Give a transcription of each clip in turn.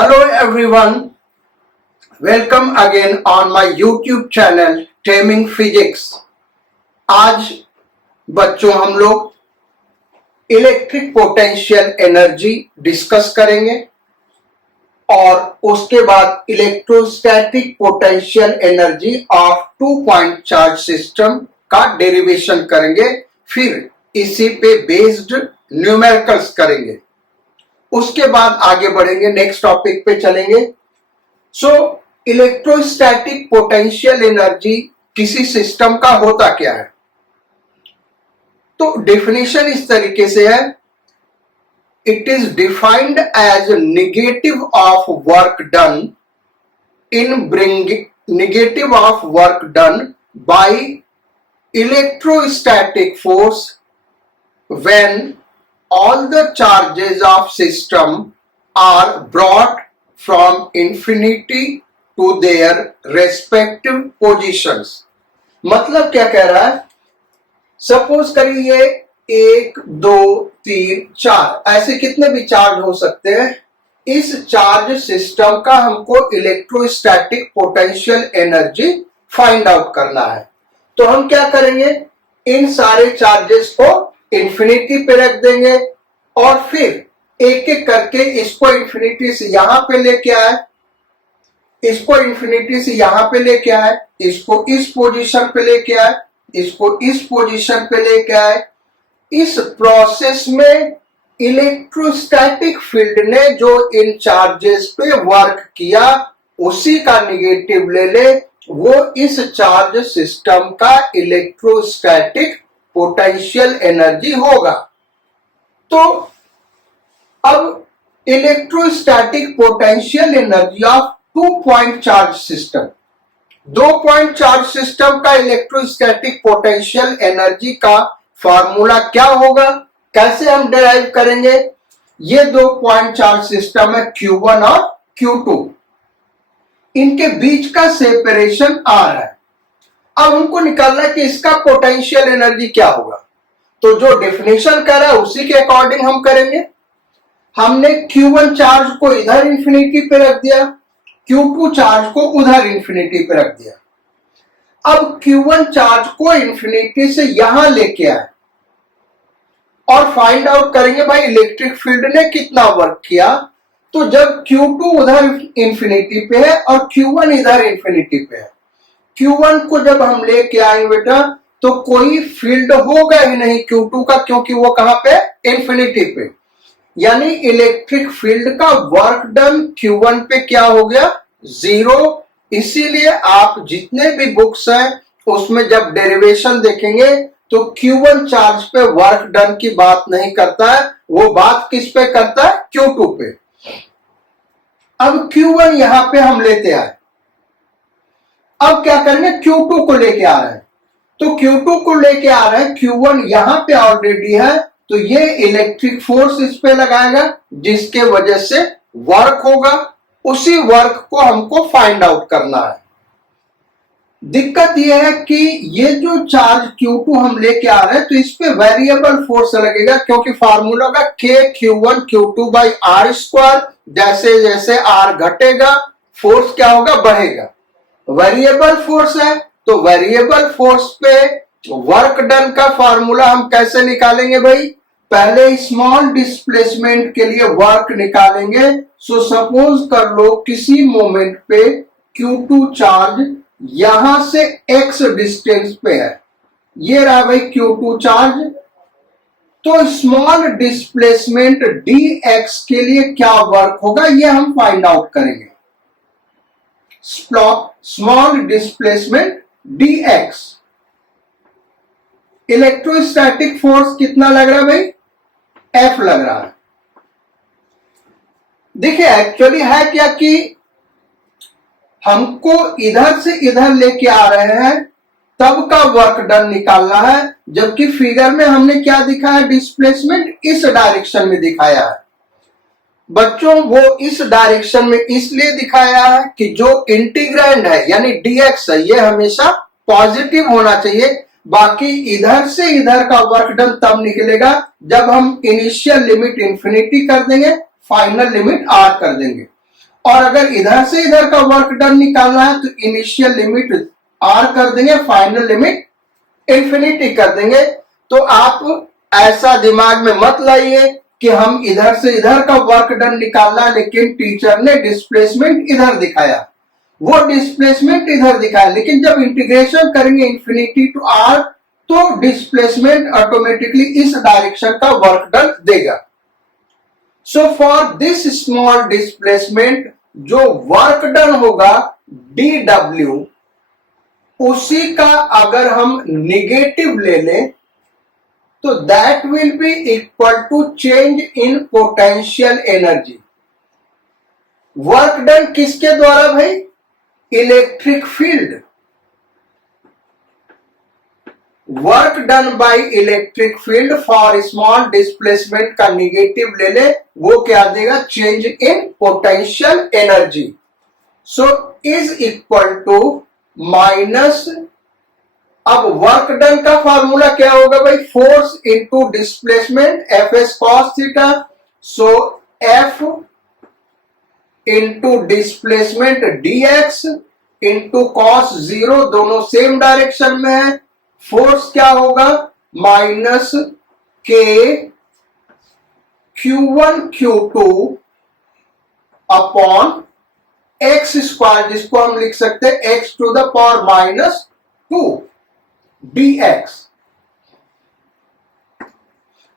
Hello everyone, welcome again on my YouTube channel Taming Physics। आज बच्चों हम लोग इलेक्ट्रिक पोटेंशियल एनर्जी डिस्कस करेंगे और उसके बाद electrostatic potential energy of 2 point charge system का डेरिवेशन करेंगे, फिर इसी पे बेस्ड न्यूमेरिकल्स करेंगे। उसके बाद आगे बढ़ेंगे, नेक्स्ट टॉपिक पे चलेंगे। सो इलेक्ट्रोस्टैटिक पोटेंशियल एनर्जी किसी सिस्टम का होता क्या है? तो डेफिनेशन इस तरीके से है, it is defined as negative of work done by electrostatic force when all the charges of system are brought from infinity to their respective positions। मतलब क्या कह रहा है? सपोज करिए 1, 2, 3, 4 ऐसे कितने भी चार्ज हो सकते हैं। इस चार्ज सिस्टम का हमको electrostatic potential energy find out करना है। तो हम क्या करेंगे, इन सारे चार्जेस को इंफिनिटी पे रख देंगे और फिर एक एक करके इसको इंफिनिटी से यहां पे लेके आए, इसको इंफिनिटी से यहां पे लेके आए, इसको इस पोजीशन पे लेके आए, इसको इस पोजीशन पे लेके आए। इस प्रोसेस में इलेक्ट्रोस्टैटिक फील्ड ने जो इन चार्जेस पे वर्क किया उसी का निगेटिव ले ले, वो इस चार्ज सिस्टम का इलेक्ट्रोस्टैटिक पोटेंशियल एनर्जी होगा। तो अब electrostatic potential energy of 2 point charge system, 2 point charge system का इलेक्ट्रोस्टैटिक पोटेंशियल एनर्जी का फॉर्मूला क्या होगा, कैसे हम डिराइव करेंगे? ये 2 पॉइंट चार्ज सिस्टम है Q1 और Q2, इनके बीच का सेपरेशन R है। अब हमको निकालना है कि इसका पोटेंशियल एनर्जी क्या होगा। तो जो डेफिनेशन कर रहा है उसी के अकॉर्डिंग हम करेंगे। हमने Q1 चार्ज को इधर इंफिनिटी पे रख दिया, Q2 चार्ज को उधर इंफिनिटी पे रख दिया। अब Q1 चार्ज को इंफिनिटी से यहां लेके आए और फाइंड आउट करेंगे भाई इलेक्ट्रिक फील्ड ने कितना वर्क किया। तो जब Q2 उधर इंफिनिटी पे है और Q1 इधर इंफिनिटी पे है, Q1 को जब हम लेके आएंगे बेटा तो कोई फील्ड होगा ही नहीं Q2 का, क्योंकि वो कहां पे, इंफिनिटी पे। यानी इलेक्ट्रिक फील्ड का वर्क डन Q1 पे क्या हो गया, 0। इसीलिए आप जितने भी बुक्स हैं उसमें जब डेरिवेशन देखेंगे तो Q1 चार्ज पे वर्क डन की बात नहीं करता है, वो बात किस पे करता है, Q2 पे। अब Q1 यहां पे हम लेते आए, अब क्या करेंगे, Q2 को लेके आ रहे हैं। तो Q2 को लेके आ रहे हैं, Q1 यहां पे ऑलरेडी है, तो ये इलेक्ट्रिक फोर्स इस पे लगाएगा जिसके वजह से वर्क होगा। उसी वर्क को हमको फाइंड आउट करना है। दिक्कत यह है कि ये जो चार्ज Q2 हम लेके आ रहे हैं तो इस पे वेरिएबल फोर्स लगेगा, क्योंकि फार्मूला होगा K Q1 by R square. जैसे जैसे R घटेगा फोर्स क्या होगा, बढ़ेगा। वेरिएबल फोर्स है तो वेरिएबल फोर्स पे वर्क डन का फार्मूला हम कैसे निकालेंगे भाई, पहले स्मॉल डिस्प्लेसमेंट के लिए वर्क निकालेंगे। सो सपोज कर लो किसी मोमेंट पे Q2 चार्ज यहां से x डिस्टेंस पे है, ये रहा भाई Q2 चार्ज। तो स्मॉल डिस्प्लेसमेंट dx के लिए क्या वर्क होगा ये हम फाइंड आउट करेंगे। Small displacement dx, electrostatic force कितना लग रहा है भाई, F लग रहा है। देखिए एक्चुअली है क्या कि हमको इधर से इधर लेके आ रहे हैं तब का वर्क डन निकालना है, जबकि फिगर में हमने क्या दिखाया, डिस्प्लेसमेंट इस डायरेक्शन में दिखाया है। बच्चों वो इस डायरेक्शन में इसलिए दिखाया है कि जो इंटीग्रैंड है यानी dx है ये हमेशा पॉजिटिव होना चाहिए। बाकी इधर से इधर का वर्क डन तब निकलेगा जब हम इनिशियल लिमिट इंफिनिटी कर देंगे, फाइनल लिमिट r कर देंगे। और अगर इधर से इधर का वर्क डन निकालना है तो इनिशियल लिमिट r कर देंगे, फाइनल लिमिट इंफिनिटी कर देंगे। तो आप ऐसा दिमाग में मत लाइए कि हम इधर से इधर का वर्क डन निकालना, लेकिन टीचर ने डिस्प्लेसमेंट इधर दिखाया, वो डिस्प्लेसमेंट इधर दिखाया, लेकिन जब इंटीग्रेशन करेंगे इंफिनिटी टू r तो डिस्प्लेसमेंट ऑटोमेटिकली इस डायरेक्शन का वर्क डन देगा। So for this small displacement जो वर्क डन होगा dw, उसी का अगर हम निगेटिव ले लें तो that will be equal to change in potential energy. Work done किसके द्वारा भाई? Electric field. Work done by electric field for small displacement का निगेटिव ले ले, वो क्या देगा? Change in potential energy. So is equal to minus, अब वर्क डन का फॉर्मूला क्या होगा भाई? Force into displacement, F S cos theta. So F into displacement dx into cos 0, दोनों सेम डायरेक्शन में है। फोर्स क्या होगा? Minus k Q1 Q2 upon x square, जिसको हम लिख सकते हैं x to the power minus 2 dx।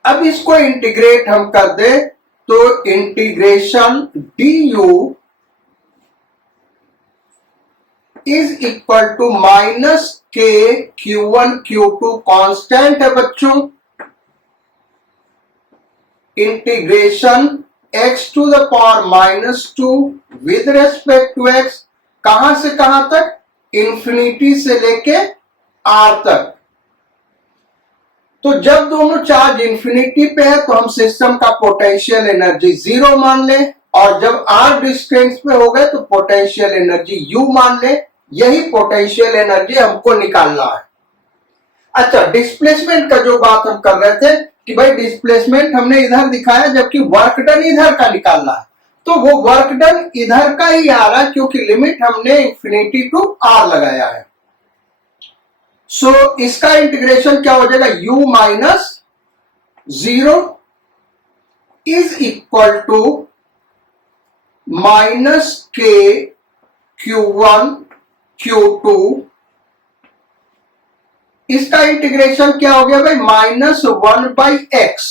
अब इसको इंटीग्रेट हम कर दे तो integration du is equal to minus k Q1 Q2 constant है बच्चों, integration x to the power minus 2 with respect to x, कहां से कहां तक? इंफिनिटी से लेके r तक। तो जब दोनों चार्ज इंफिनिटी पे है तो हम सिस्टम का पोटेंशियल एनर्जी 0 मान लें, और जब r डिस्टेंस पे हो गए तो पोटेंशियल एनर्जी u मान लें। यही पोटेंशियल एनर्जी हमको निकालना है। अच्छा, डिस्प्लेसमेंट का जो बात हम कर रहे थे कि भाई डिस्प्लेसमेंट हमने इधर दिखाया जबकि वर्क डन इधर का निकालना है, तो वो वर्क डन इधर का ही आ रहा है क्योंकि लिमिट हमने इंफिनिटी टू r लगाया है। सो इसका इंटीग्रेशन क्या हो जाएगा? u minus 0 is equal to minus k Q1 Q2। इसका इंटीग्रेशन क्या हो गया भाई? Minus 1/x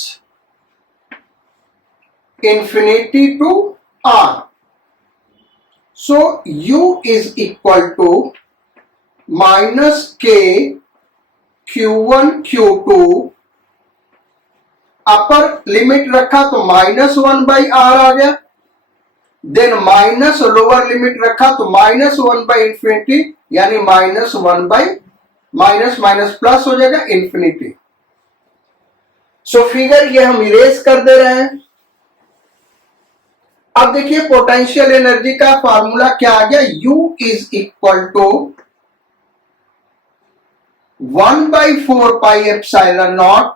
infinity to r। So u is equal to minus k Q1 Q2, upper limit रखा तो माइनस 1/r आ गया, देन माइनस लोअर लिमिट रखा तो माइनस 1/इंफिनिटी, यानी माइनस 1/ माइनस माइनस प्लस हो जाएगा इंफिनिटी। सो फिगर ये हम इरेज कर दे रहे हैं। अब देखिए पोटेंशियल एनर्जी का फॉर्मूला क्या आ गया? U is equal to 1/4 pi epsilon not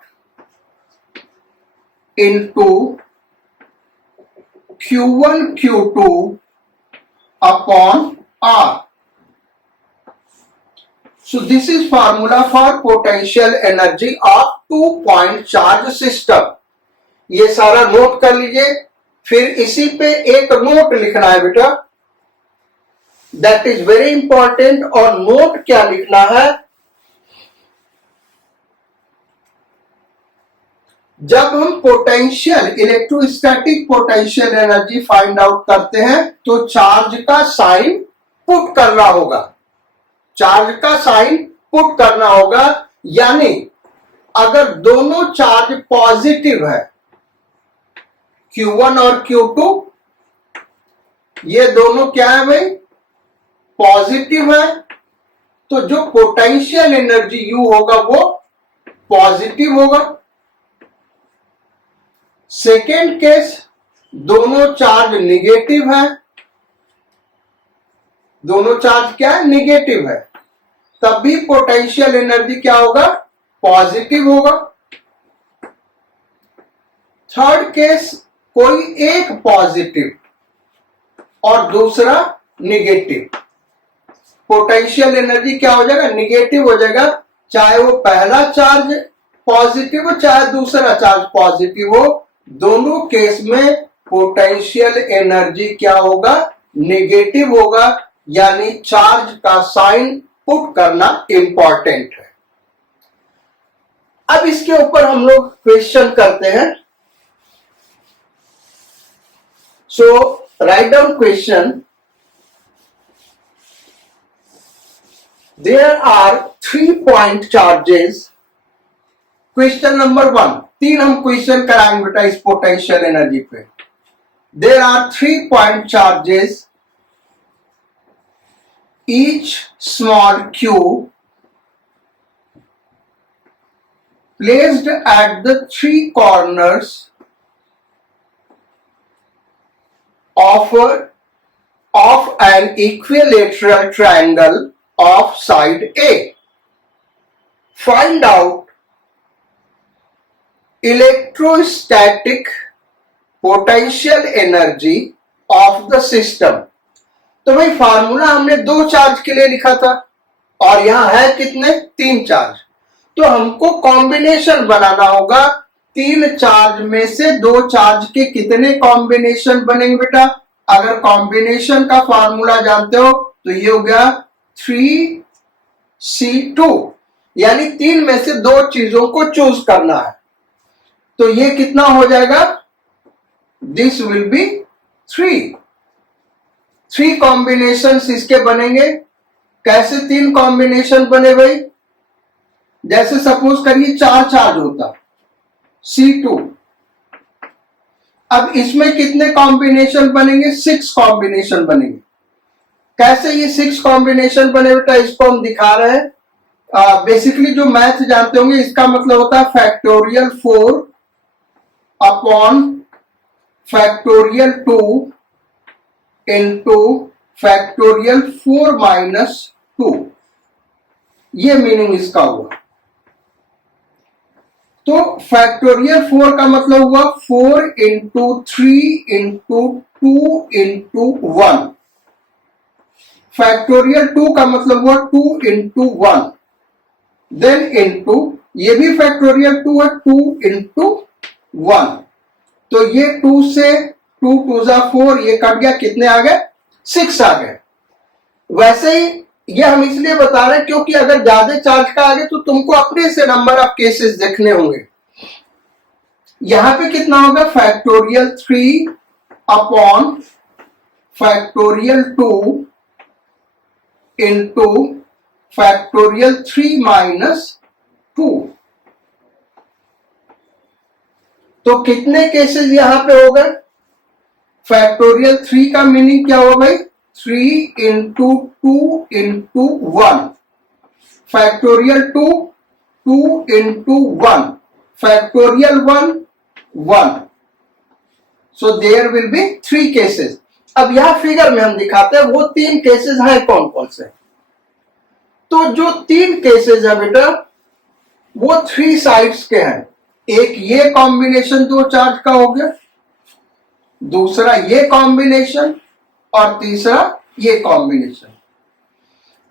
into Q1 Q2 upon R. So this is formula for potential energy of 2-point charge system. ये सारा नोट कर लीजिए, फिर इसी पे एक नोट लिखना है बेटा, दैट इज वेरी इंपॉर्टेंट। और नोट क्या लिखना है? जब हम potential, electrostatic potential energy find out करते हैं तो चार्ज का साइन पुट करना होगा, चार्ज का साइन पुट करना होगा। यानी अगर दोनों चार्ज पॉजिटिव है, Q1 और Q2, ये दोनों क्या है भाई? पॉजिटिव है, तो जो पोटेंशियल एनर्जी U होगा वो पॉजिटिव होगा। सेकेंड केस, दोनों चार्ज निगेटिव है, दोनों चार्ज क्या है? निगेटिव है, तब भी पोटेंशियल एनर्जी क्या होगा? पॉजिटिव होगा। थर्ड केस, कोई एक पॉजिटिव, और दूसरा निगेटिव। पोटेंशियल एनर्जी क्या हो जाएगा, निगेटिव हो जाएगा, चाहे वो पहला चार्ज पॉजिटिव हो चाहे दूसरा चार्ज पॉजिटिव हो, दोनों केस में पोटेंशियल एनर्जी क्या होगा, निगेटिव होगा। यानी चार्ज का साइन पुट करना इंपॉर्टेंट है। अब इसके ऊपर हम लोग क्वेश्चन करते हैं। So write down question. There are 3 point charges. Question number 1, 3 हम क्वेश्चन कराएंगे बेटा इस पोटेंशियल एनर्जी पे। There are 3 point charges, each small q placed at the 3 corners of an equilateral triangle of side A. Find out electrostatic potential energy of the system. तो भाई formula हमने 2 charge के लिए लिखा था और यहां है कितने, 3 चार्ज। तो हमको कॉम्बिनेशन बनाना होगा। 3 चार्ज में से 2 चार्ज के कितने कॉम्बिनेशन बनेंगे बेटा, अगर कॉम्बिनेशन का फार्मूला जानते हो तो ये हो गया 3C2, यानी 3 में से 2 चीजों को चूज करना है। तो ये कितना हो जाएगा, दिस विल बी 3 कॉम्बिनेशन इसके बनेंगे। कैसे 3 कॉम्बिनेशन बने भाई, जैसे सपोज करिए 4 चार्ज होता C2, अब इसमें कितने कॉम्बिनेशन बनेंगे, 6 कॉम्बिनेशन बनेंगे। कैसे ये 6 कॉम्बिनेशन बने बेटा, इसको हम दिखा रहे हैं। बेसिकली जो मैथ जानते होंगे इसका मतलब होता है factorial 4 upon factorial 2 into factorial 4 minus 2, ये मीनिंग इसका हुआ। तो फैक्टोरियल 4 का मतलब हुआ 4 इंटू 3 इंटू 2 इंटू 1। फैक्टोरियल 2 का मतलब हुआ 2 इंटू 1, देन इंटू ये भी फैक्टोरियल 2 है, 2 इंटू 1। तो ये 2 से 2 2 जा 4, ये कट गया, कितने आ गए, 6 आ गए। वैसे ही ये हम इसलिए बता रहे हैं क्योंकि अगर ज्यादा चार्ज का आ गए तो तुमको अपने से नंबर ऑफ केसेस देखने होंगे। यहां पे कितना होगा, factorial 3 upon factorial 2 into factorial 3 minus 2। तो कितने केसेस यहां पे हो गए, फैक्टोरियल 3 का मीनिंग क्या हुआ भाई, 3 into 2 into 1, factorial 2 2 into 1, factorial 1 1। So there will be 3 cases. अब यह फिगर में हम दिखाते हैं वो 3 केसेस हैं कौन कौन से। तो जो 3 केसेस है बेटा वो 3 साइड्स के हैं। एक ये कॉम्बिनेशन 2 चार्ज का हो गया, दूसरा ये कॉम्बिनेशन और तीसरा ये कॉम्बिनेशन।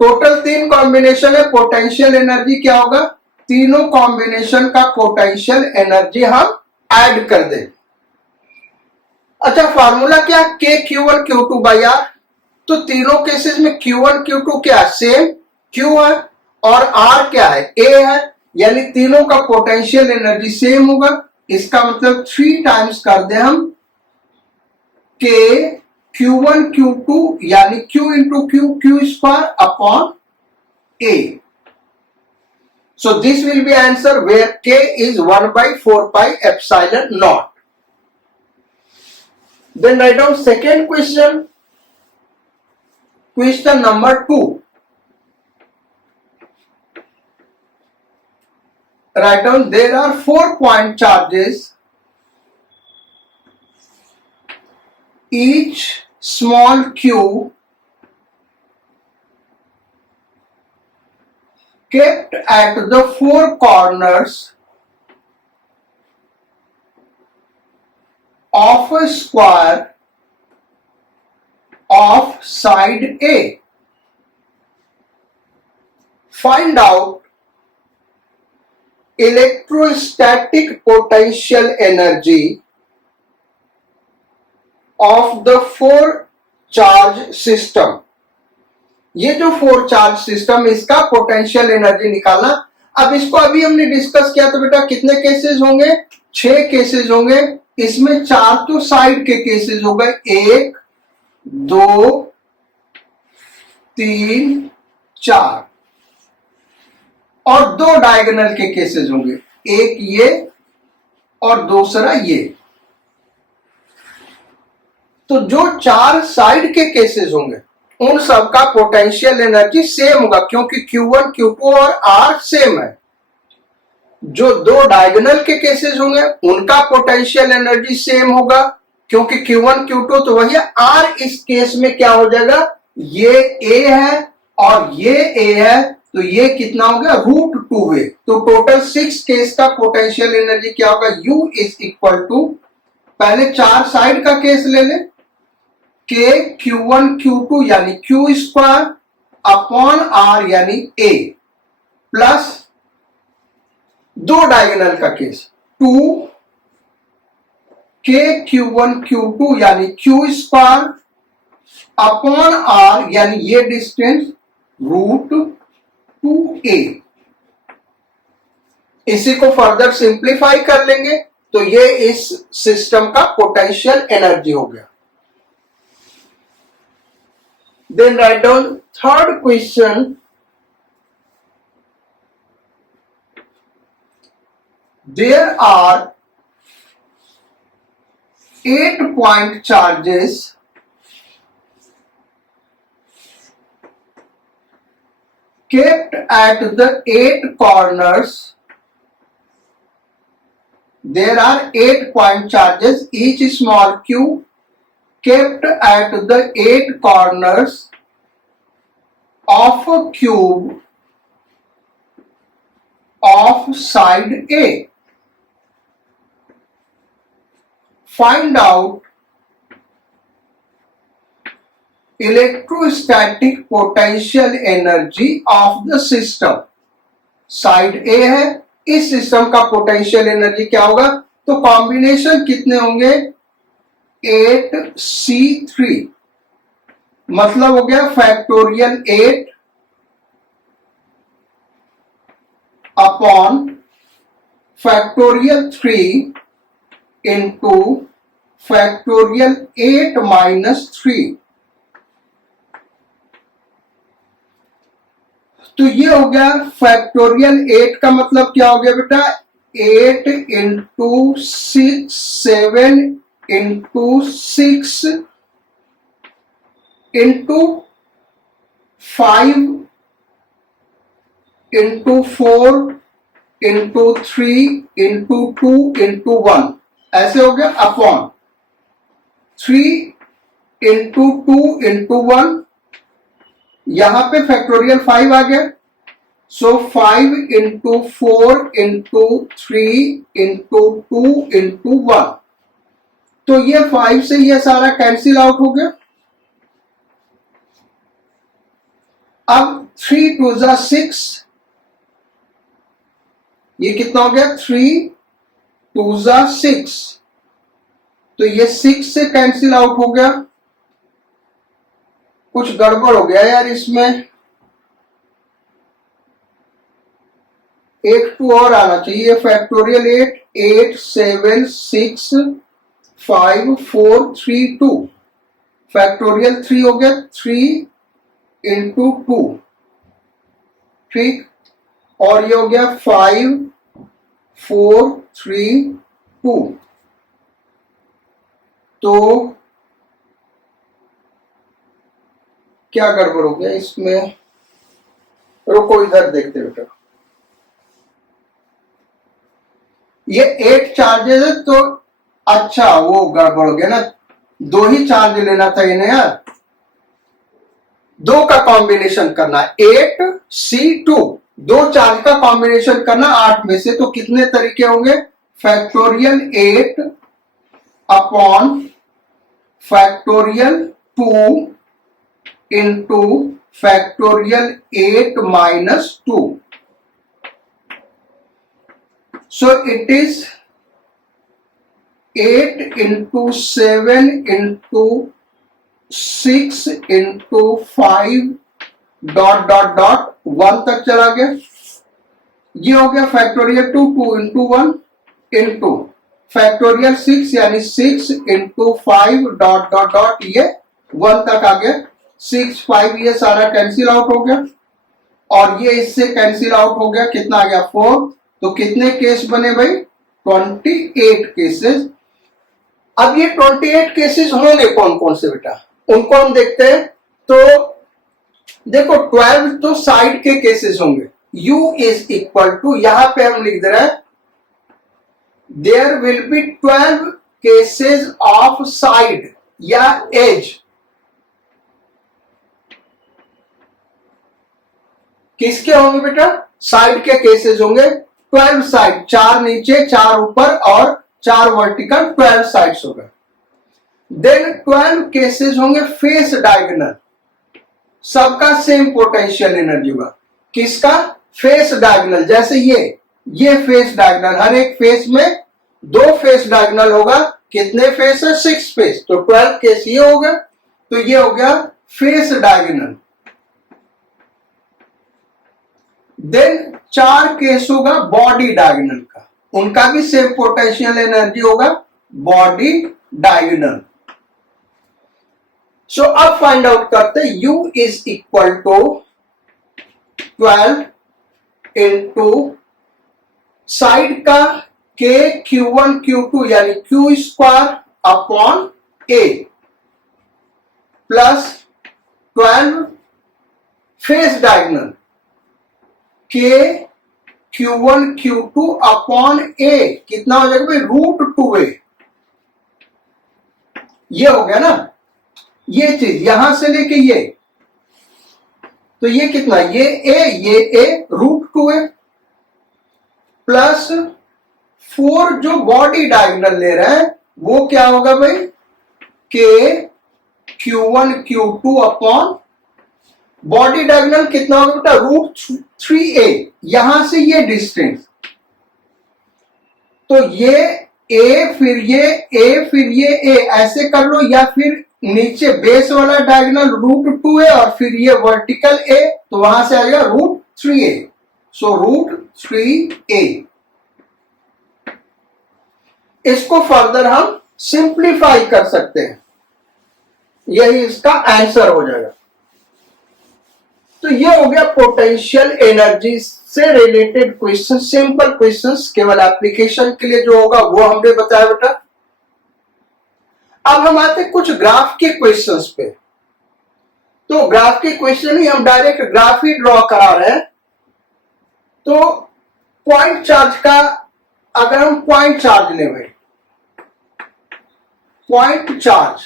टोटल 3 कॉम्बिनेशन है। पोटेंशियल एनर्जी क्या होगा, तीनों कॉम्बिनेशन का पोटेंशियल एनर्जी हम ऐड कर दें। अच्छा फार्मूला क्या, K Q1 Q2 by R। तो तीनों केसेस में Q1 Q2 क्या सेम Q है और R क्या है, A है, यानी तीनों का पोटेंशियल एनर्जी सेम होगा। इसका मतलब 3 टाइम्स कर दे हम K Q1 Q2 यानी Q into Q square upon A। So this will be answer where K is 1 by 4 pi epsilon naught. Then write down second question. Question number 2. Write down there are 4 point charges, each small q kept at the 4 corners of a square of side A. Find out electrostatic potential energy of the four charge system. ये जो four charge system, इसका potential energy निकालना। अब इसको अभी हमने discuss किया तो बेटा कितने केसेस होंगे? 6 केसेस होंगे। इसमें 4 तो साइड के केसेस हो गए, 1 2 3 4, और 2 डायगोनल के केसेस होंगे, एक ये और दूसरा ये। तो जो 4 साइड के केसेस होंगे उन सब का पोटेंशियल एनर्जी सेम होगा, क्योंकि Q1 Q2 और R सेम है। जो 2 डायगोनल के केसेस होंगे उनका पोटेंशियल एनर्जी सेम होगा, क्योंकि Q1 Q2 तो वही है। R इस केस में क्या हो जाएगा, ये A है और ये A है, तो ये कितना हो गया, √2 है। तो टोटल 6 केस का पोटेंशियल एनर्जी क्या होगा, U इज इक्वल टू, पहले 4 साइड का केस ले ले, K Q1 Q2 यानी Q स्क्वायर अपॉन R यानी A, प्लस 2 डायगोनल का केस 2 K Q1 Q2 यानी Q स्क्वायर अपॉन R यानी ये डिस्टेंस √2A। इसी को फर्दर सिंप्लीफाई कर लेंगे तो ये इस सिस्टम का पोटेंशियल एनर्जी हो गया। Then write down third question. There are 8-point charges kept at the 8 corners. There are 8-point charges, each small q, kept at the 8 corners of a cube of side A. Find out electrostatic potential energy of the system. Side A है, इस system का potential energy क्या होगा? तो combination कितने होंगे, 8C3, मतलब हो गया factorial 8 upon factorial 3 into factorial 8 minus 3। तो ये हो गया फैक्टोरियल 8 का मतलब क्या हो गया बेटा, 8 into 6 7 into 6 into 5 into 4 into 3 into 2 into 1, ऐसे हो गया अपॉन 3 इंटू 2 इंटू 1, यहां पे फैक्टोरियल 5 आ गया, सो 5 इंटू 4 इंटू 3 इंटू 2 इंटू 1। तो ये 5 से ये सारा कैंसिल आउट हो गया। अब 3 2 जा 6, ये कितना हो गया, 3 2 जा 6, तो ये 6 से कैंसिल आउट हो गया। कुछ गड़बड़ हो गया यार इसमें, एक 2 और आना चाहिए, फैक्टोरियल 8 8 7 6 5 4 3 2, फैक्टोरियल 3 हो गया 3 इंटू 2, ठीक, और ये हो गया 5 4 3 2। तो क्या गड़बड़ हो गया इसमें, रुको इधर देखते बेटा। ये 8 चार्जेस है तो अच्छा वो गड़बड़ हो गया ना, 2 ही चार्ज लेना था इन्हें यार, 2 का कॉम्बिनेशन करना, 8C2, 2 चार्ज का कॉम्बिनेशन करना 8 में से। तो कितने तरीके होंगे, factorial 8 upon factorial 2 into factorial 8 minus 2. So it is 8 into 7 into 6 into 5 dot dot dot 1 तक चला गया। ये हो गया फैक्टोरियल 2, 2 इंटू 1 इंटू फैक्टोरियल 6 यानी 6 इंटू 5 डॉट डॉट डॉट ये 1 तक आ गया। 6 5 ये सारा कैंसिल आउट हो गया और ये इससे कैंसिल आउट हो गया। कितना आ गया 4। तो कितने केस बने भाई 28 केसेस। अब ये 28 केसेस होंगे कौन कौन से बेटा, उनको हम देखते हैं। तो देखो 12 तो साइड के केसेस होंगे। u इज इक्वल टू, यहां पे हम लिख दे रहे हैं there will be 12 cases of side या एज। किसके होंगे बेटा, साइड के केसेस होंगे। 12 साइड, 4 नीचे 4 ऊपर और 4 वर्टिकल, 12 साइड्स हो गए। देन 12 केसेस होंगे फेस डायगोनल, सबका सेम पोटेंशियल एनर्जी होगा। किसका, फेस डायगोनल। जैसे ये फेस डायगोनल, हर एक फेस में 2 फेस डायगोनल होगा। कितने फेस है 6 फेस, तो 12 केस ये हो गया। तो ये हो गया फेस डायगोनल। देन 4 केस होगा बॉडी डायगोनल का, उनका भी सेम पोटेंशियल एनर्जी होगा, बॉडी डायगोनल। सो अब फाइंड आउट करते हैं u is equal to 12 into side का k q1 q2 यानी q square upon a plus 12 face diagonal k q1 q2 upon a। कितना हो जाएगा भाई √2a। ये हो गया ना, ये चीज यहां से लेके ये, तो ये कितना, ये a √2a प्लस 4 जो बॉडी डायगोनल ले रहे हैं वो क्या होगा भाई k q1 q2 upon body diagonal कितना होगा बेटा √3a। यहां से ये डिस्टेंस, तो ये a फिर ये a फिर ये a ऐसे कर लो, या फिर नीचे बेस वाला डायगोनल √2a और फिर ये वर्टिकल a, तो वहां से आएगा √3a। सो √3a। इसको फर्दर हम सिंप्लीफाई कर सकते हैं, यही इसका आंसर हो जाएगा। तो ये हो गया पोटेंशियल एनर्जी से रिलेटेड क्वेश्चन, सिंपल क्वेश्चंस, केवल एप्लीकेशन के लिए जो होगा वो हमने बताया बेटा। अब हम आते हैं कुछ ग्राफ के क्वेश्चंस पे। तो ग्राफ के क्वेश्चन ही हम डायरेक्ट ग्राफ ही ड्रॉ करा रहे हैं। तो पॉइंट चार्ज का, अगर हम पॉइंट चार्ज ले भाई, पॉइंट चार्ज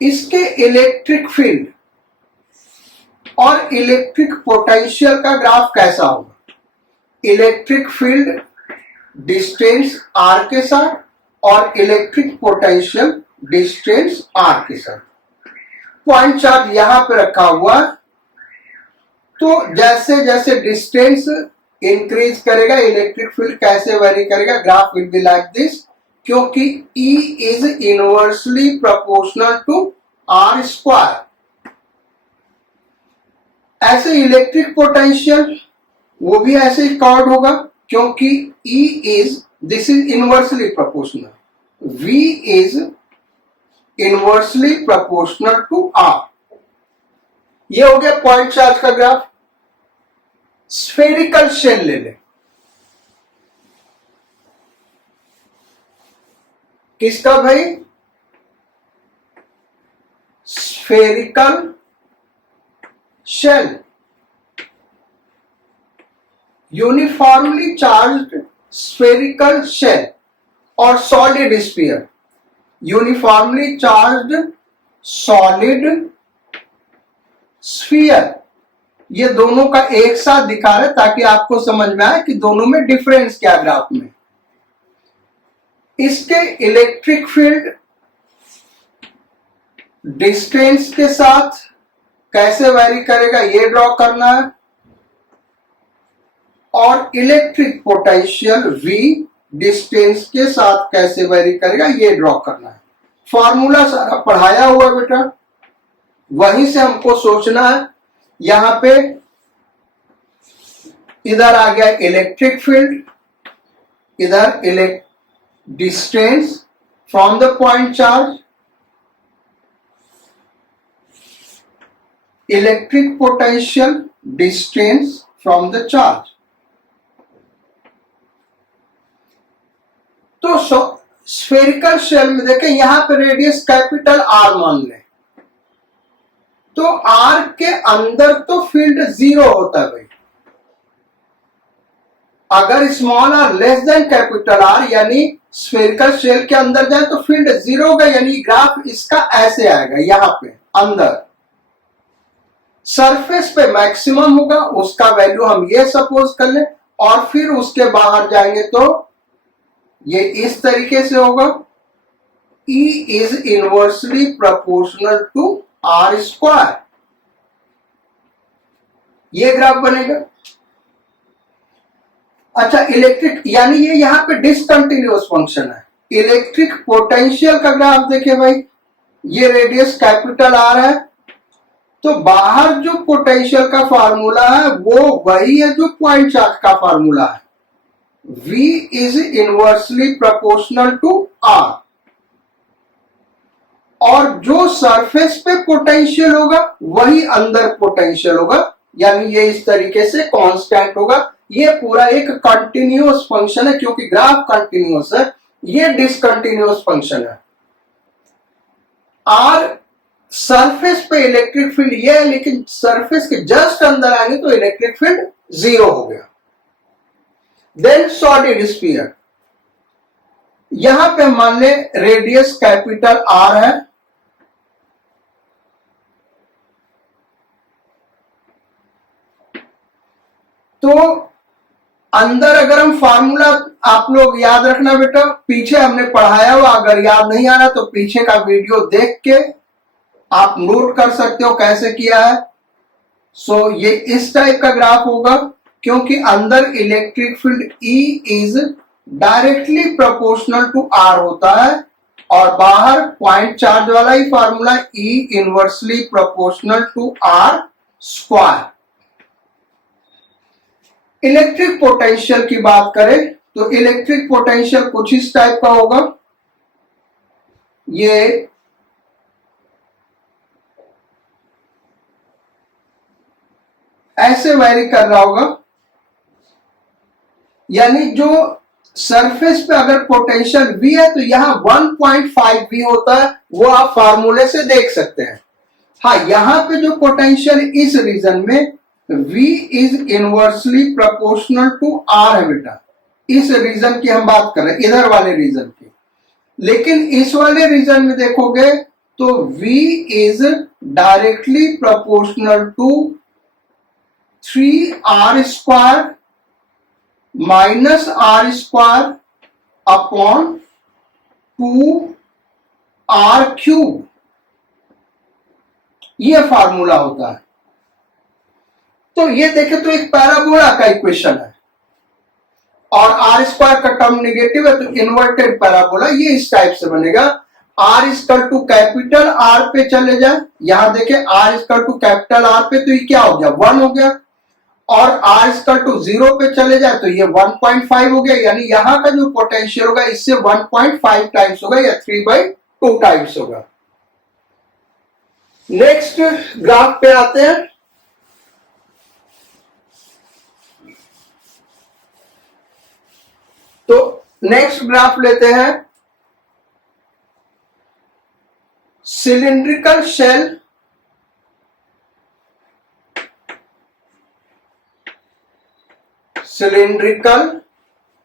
इसके इलेक्ट्रिक फील्ड और इलेक्ट्रिक पोटेंशियल का ग्राफ कैसा होगा। इलेक्ट्रिक फील्ड डिस्टेंस r के साथ और इलेक्ट्रिक पोटेंशियल डिस्टेंस r के साथ। पॉइंट चार्ज यहां पे रखा हुआ, तो जैसे जैसे डिस्टेंस इंक्रीज करेगा इलेक्ट्रिक फील्ड कैसे वेरी करेगा, graph will be like this, क्योंकि E is inversely proportional to R square. ऐसे इलेक्ट्रिक पोटेंशियल वो भी ऐसे ही कॉर्ड होगा, क्योंकि E is, this is inversely proportional, V is inversely proportional to R। ये हो गया पॉइंट चार्ज का ग्राफ। स्फेरिकल शेल ले ले, किसका भाई, spherical shell, uniformly charged spherical shell और solid sphere, uniformly charged solid sphere. ये दोनों का एक साथ दिखा रहे ताकि आपको समझ में आए कि दोनों में डिफरेंस क्या ग्राफ में। इसके इलेक्ट्रिक फील्ड डिस्टेंस के साथ कैसे वैरी करेगा ये ड्रॉ करना है, और इलेक्ट्रिक पोटेंशियल V डिस्टेंस के साथ कैसे वैरी करेगा ये ड्रॉ करना है। फॉर्मूला सारा पढ़ाया हुआ बेटा, वहीं से हमको सोचना है। यहां पे इधर आ गया इलेक्ट्रिक फील्ड, इधर distance from the point charge, electric potential distance from the charge. तो स्फेरिकल शेल में देखें, यहां पे रेडियस कैपिटल R मान लें, तो R के अंदर तो फील्ड 0 होता है भाई। अगर small r less than capital R यानी स्फेरिकल शेल के अंदर जाए तो फील्ड 0 होगा, यानी ग्राफ इसका ऐसे आएगा। यहां पे अंदर सरफेस पे मैक्सिमम होगा, उसका वैल्यू हम ये सपोज कर लें, और फिर उसके बाहर जाएंगे तो ये इस तरीके से होगा, E is inversely proportional to R square, ये ग्राफ बनेगा। अच्छा, इलेक्ट्रिक यानी ये यहां पे डिसकंटिन्यूअस फंक्शन है। इलेक्ट्रिक पोटेंशियल का ग्राफ देखे भाई, ये रेडियस कैपिटल R है, तो बाहर जो पोटेंशियल का फार्मूला है वो वही है जो पॉइंट चार्ज का फार्मूला है, V is inversely proportional to R। और जो सरफेस पे पोटेंशियल होगा वही अंदर पोटेंशियल होगा, यानी ये इस तरीके से कांस्टेंट होगा। ये पूरा एक कंटिन्यूअस फंक्शन है, क्योंकि ग्राफ कंटिन्यूअस है, ये डिसकंटिन्यूअस फंक्शन है। R सरफेस पे इलेक्ट्रिक फील्ड ये है, लेकिन सरफेस के जस्ट अंदर आएंगे तो इलेक्ट्रिक फील्ड 0 हो गया। देन सॉलिड स्फीयर, यहां पे मान ले रेडियस कैपिटल R है, तो अंदर अगर हम फार्मूला, आप लोग याद रखना बेटा, पीछे हमने पढ़ाया हुआ, अगर याद नहीं आ रहा तो पीछे का वीडियो देख के आप नोट कर सकते हो कैसे किया है। सो ये इस टाइप का ग्राफ होगा, क्योंकि अंदर electric field E is directly proportional to R होता है, और बाहर पॉइंट चार्ज वाला ही formula E inversely proportional to R square. Electric potential की बात करें तो इलेक्ट्रिक पोटेंशियल कुछ इस टाइप का होगा, ये ऐसे वैरी कर रहा होगा, यानी जो सरफेस पे अगर पोटेंशियल V है तो यहां 1.5 V होता है, वो आप फार्मूले से देख सकते हैं। हाँ, यहां पे जो पोटेंशियल इस रीजन में V is inversely proportional to R है बेटा, इस रीजन की हम बात कर रहे हैं, इधर वाले रीजन की। लेकिन इस वाले रीजन में देखोगे तो V is directly proportional to 3R square minus R square upon 2R cube, ये फार्मूला होता है। तो ये देखें तो एक पैराबोला का इक्वेशन है, और R स्क्वायर का टर्म नेगेटिव है तो इन्वर्टेड पैराबोला ये इस टाइप से बनेगा। R equal to capital R पे चले जाए, यहां देखें R equal to capital R पे तो ये क्या हो गया, 1 हो गया, और R इक्वल टू 0 पे चले जाए तो ये 1.5 हो गया, यानी यहां का जो पोटेंशियल होगा इससे 1.5 टाइम्स होगा या 3/2 टाइम्स होगा। नेक्स्ट ग्राफ पे आते हैं। तो नेक्स्ट ग्राफ लेते हैं, सिलिंड्रिकल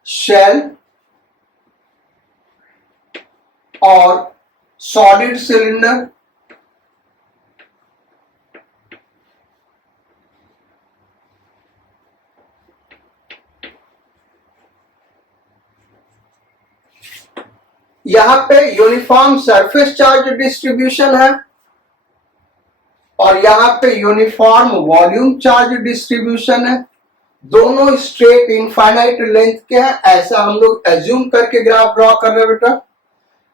शेल और सॉलिड सिलेंडर। यहां पे यूनिफॉर्म सरफेस चार्ज डिस्ट्रीब्यूशन है और यहां पे यूनिफॉर्म वॉल्यूम चार्ज डिस्ट्रीब्यूशन है। दोनों स्ट्रेट इनफाइनाइट लेंथ के हैं, ऐसा हम लोग एज्यूम करके ग्राफ ड्रॉ कर रहे हैं बेटा।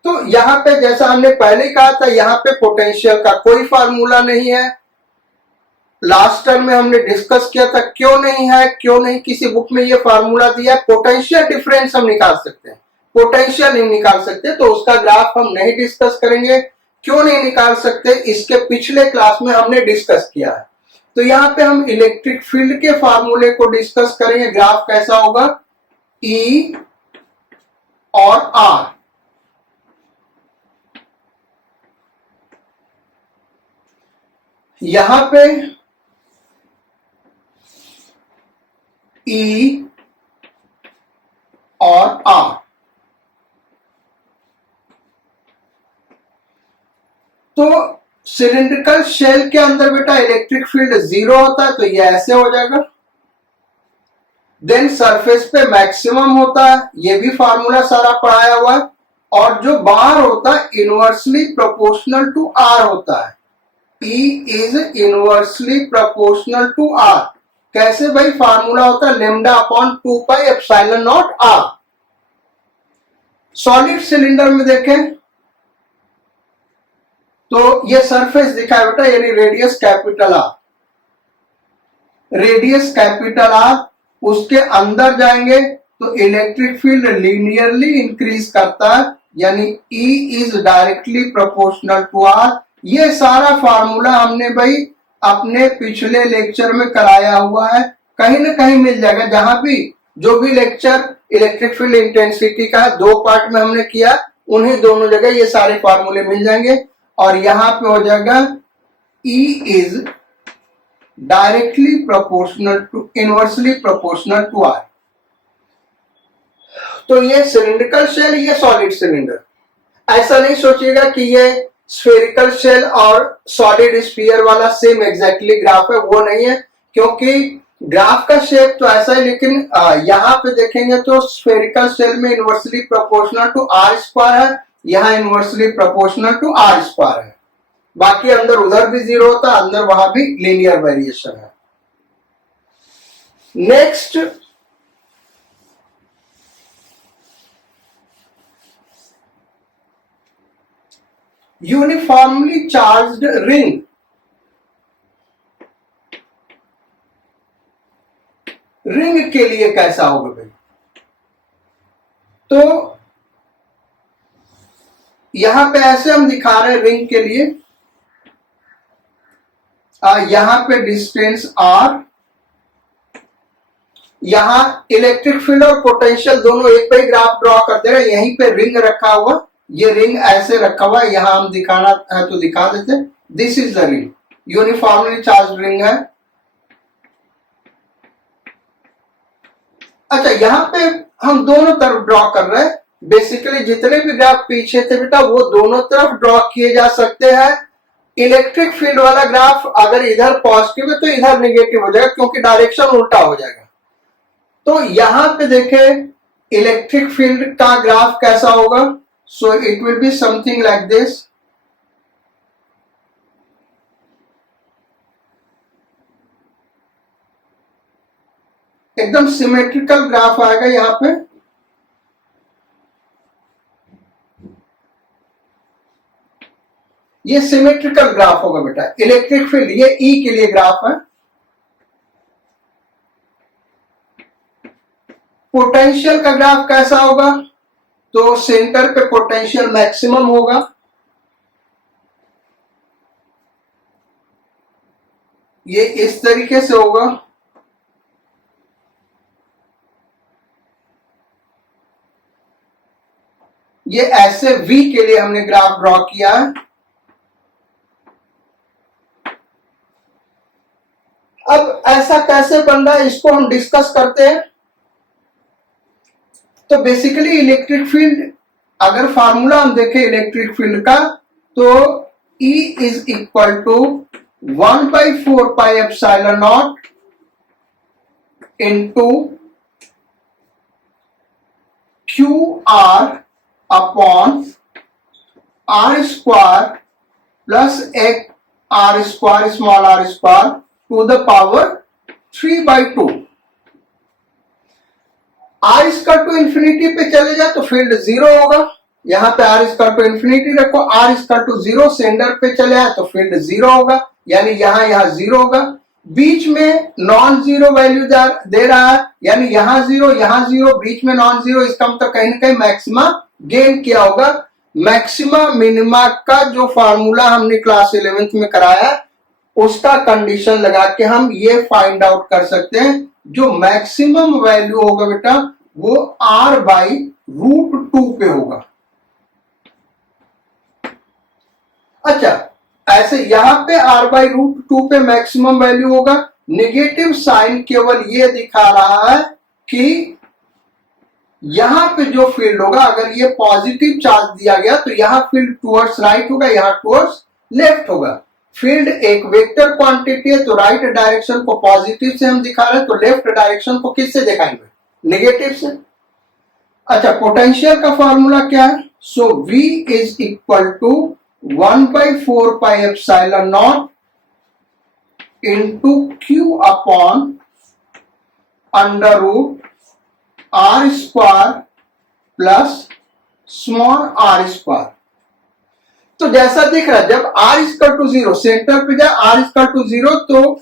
तो यहां पे जैसा हमने पहले कहा था, यहां पे पोटेंशियल का कोई फार्मूला नहीं है। लास्ट टर्म में हमने डिस्कस किया था क्यों नहीं है, क्यों नहीं किसी बुक में ये फार्मूला दिया है। पोटेंशियल डिफरेंस हम निकाल सकते हैं, पोटेंशियल नहीं निकाल सकते, तो उसका ग्राफ हम नहीं डिस्कस करेंगे। क्यों नहीं निकाल सकते, इसके पिछले क्लास में हमने डिस्कस किया है। तो यहां पे हम इलेक्ट्रिक फील्ड के फार्मूले को डिस्कस करेंगे। ग्राफ कैसा होगा, ई और आर। यहां पे ई और आर, तो सिलिंड्रिकल शेल के अंदर बेटा इलेक्ट्रिक फील्ड 0 होता है, तो ये ऐसे हो जाएगा। देन सरफेस पे मैक्सिमम होता है, ये भी फार्मूला सारा पढ़ाया हुआ है। और जो बाहर होता है इनवर्सली प्रोपोर्शनल टू आर होता है। E is inversely proportional to R. कैसे भाई, फार्मूला होता है lambda upon 2 pi epsilon naught R. Solid cylinder में देखें तो ये सरफेस दिखा है बेटा, यानी radius capital R. Radius capital R, उसके अंदर जाएंगे तो इलेक्ट्रिक फील्ड लीनियरली इंक्रीज करता है, यानी E is directly proportional to R. ये सारा फार्मूला हमने भाई अपने पिछले लेक्चर में कराया हुआ है, कहीं ना कहीं मिल जाएगा। जहां भी जो भी लेक्चर इलेक्ट्रिक फील्ड इंटेंसिटी का 2 पार्ट में हमने किया, उन्हीं दोनों जगह ये सारे फार्मूले मिल जाएंगे। और यहां पे हो जाएगा E is directly proportional to inversely proportional to R. तो ये सिलिंड्रिकल शेल, ये सॉलिड सिलेंडर। ऐसा नहीं सोचिएगा कि ये स्फेरिकल शेल और सॉलिड स्फीयर वाला सेम एग्जैक्टली ग्राफ है, वो नहीं है। क्योंकि ग्राफ का शेप तो ऐसा है, लेकिन यहां पे देखेंगे तो स्फेरिकल शेल में inversely proportional to R square है, यहां inversely proportional to R square है। बाकी अंदर उधर भी 0 होता है, अंदर वहां भी लीनियर वेरिएशन है। Next, uniformly charged ring. Ring के लिए कैसा होगा भाई, तो यहां पे ऐसे हम दिखा रहे हैं रिंग के लिए। यहां पे डिस्टेंस r, यहां इलेक्ट्रिक फील्ड और पोटेंशियल दोनों एक पे ग्राफ ड्रॉ करते रहे। यहीं पे रिंग रखा हुआ, ये रिंग ऐसे रखा हुआ है, यहां हम दिखाना है तो दिखा देते। This is the ring, uniformly charge ring है। अच्छा, यहां पे हम दोनों तरफ ड्रॉ कर रहे हैं। बेसिकली जितने भी ग्राफ पीछे थे बेटा, वो दोनों तरफ ड्रॉ किए जा सकते हैं। इलेक्ट्रिक फील्ड वाला ग्राफ अगर इधर पॉजिटिव है तो इधर नेगेटिव हो जाएगा, क्योंकि डायरेक्शन उल्टा हो जाएगा। तो यहां पे देखें इलेक्ट्रिक फील्ड का ग्राफ कैसा होगा। So it will be something like this. एकदम सिमेट्रिकल ग्राफ आएगा यहां पे। ये सिमेट्रिकल ग्राफ होगा बेटा इलेक्ट्रिक फील्ड। ये E के लिए ग्राफ है। पोटेंशियल का ग्राफ कैसा होगा, तो सेंटर पे पोटेंशियल मैक्सिमम होगा। ये इस तरीके से होगा। ये ऐसे V के लिए हमने ग्राफ ड्रॉ किया है। अब ऐसा कैसे बन रहा है, इसको हम डिस्कस करते हैं। तो बेसिकली इलेक्ट्रिक फील्ड, अगर फार्मूला हम देखें इलेक्ट्रिक फील्ड का, तो E is equal to 1/4 pi epsilon not into Q R upon R square plus एक R square small R square to the power 3/2। R square to infinity पे चले जाए तो फील्ड जीरो होगा। यहां पे आर स्क्वायर टू इंफिनिटी रखो, R square to zero center पे चले आए तो फील्ड जीरो होगा, यानी यहां जीरो होगा। बीच में नॉन जीरो वैल्यू दे रहा है, यानी यहां जीरो बीच में नॉन जीरो, इसका मतलब कहीं ना कहीं मैक्सिमा गेन किया होगा। मैक्सिमा मिनिमा का जो फॉर्मूला हमने क्लास 11th में कराया उसका कंडीशन लगा के हम ये फाइंड आउट कर सकते हैं, जो मैक्सिमम वैल्यू होगा बेटा वो r/√2 पे होगा। अच्छा, ऐसे यहां पे r/√2 पे मैक्सिमम वैल्यू होगा। नेगेटिव साइन केवल ये दिखा रहा है कि यहां पे जो फील्ड होगा, अगर ये पॉजिटिव चार्ज दिया गया तो यहां फील्ड टुवर्ड्स राइट होगा, यहां टुवर्ड्स लेफ्ट होगा। फील्ड एक वेक्टर क्वांटिटी है तो राइट डायरेक्शन को पॉजिटिव से हम दिखा रहे हैं, तो लेफ्ट डायरेक्शन को किससे दिखाएंगे? नेगेटिव से। अच्छा, पोटेंशियल का फॉर्मूला क्या है? So V is equal to 1/4πε0 into Q upon √r square plus small r square. तो जैसा दिख रहा है, जब r equal to zero center पे जाए, r इक्वल टू जीरो तो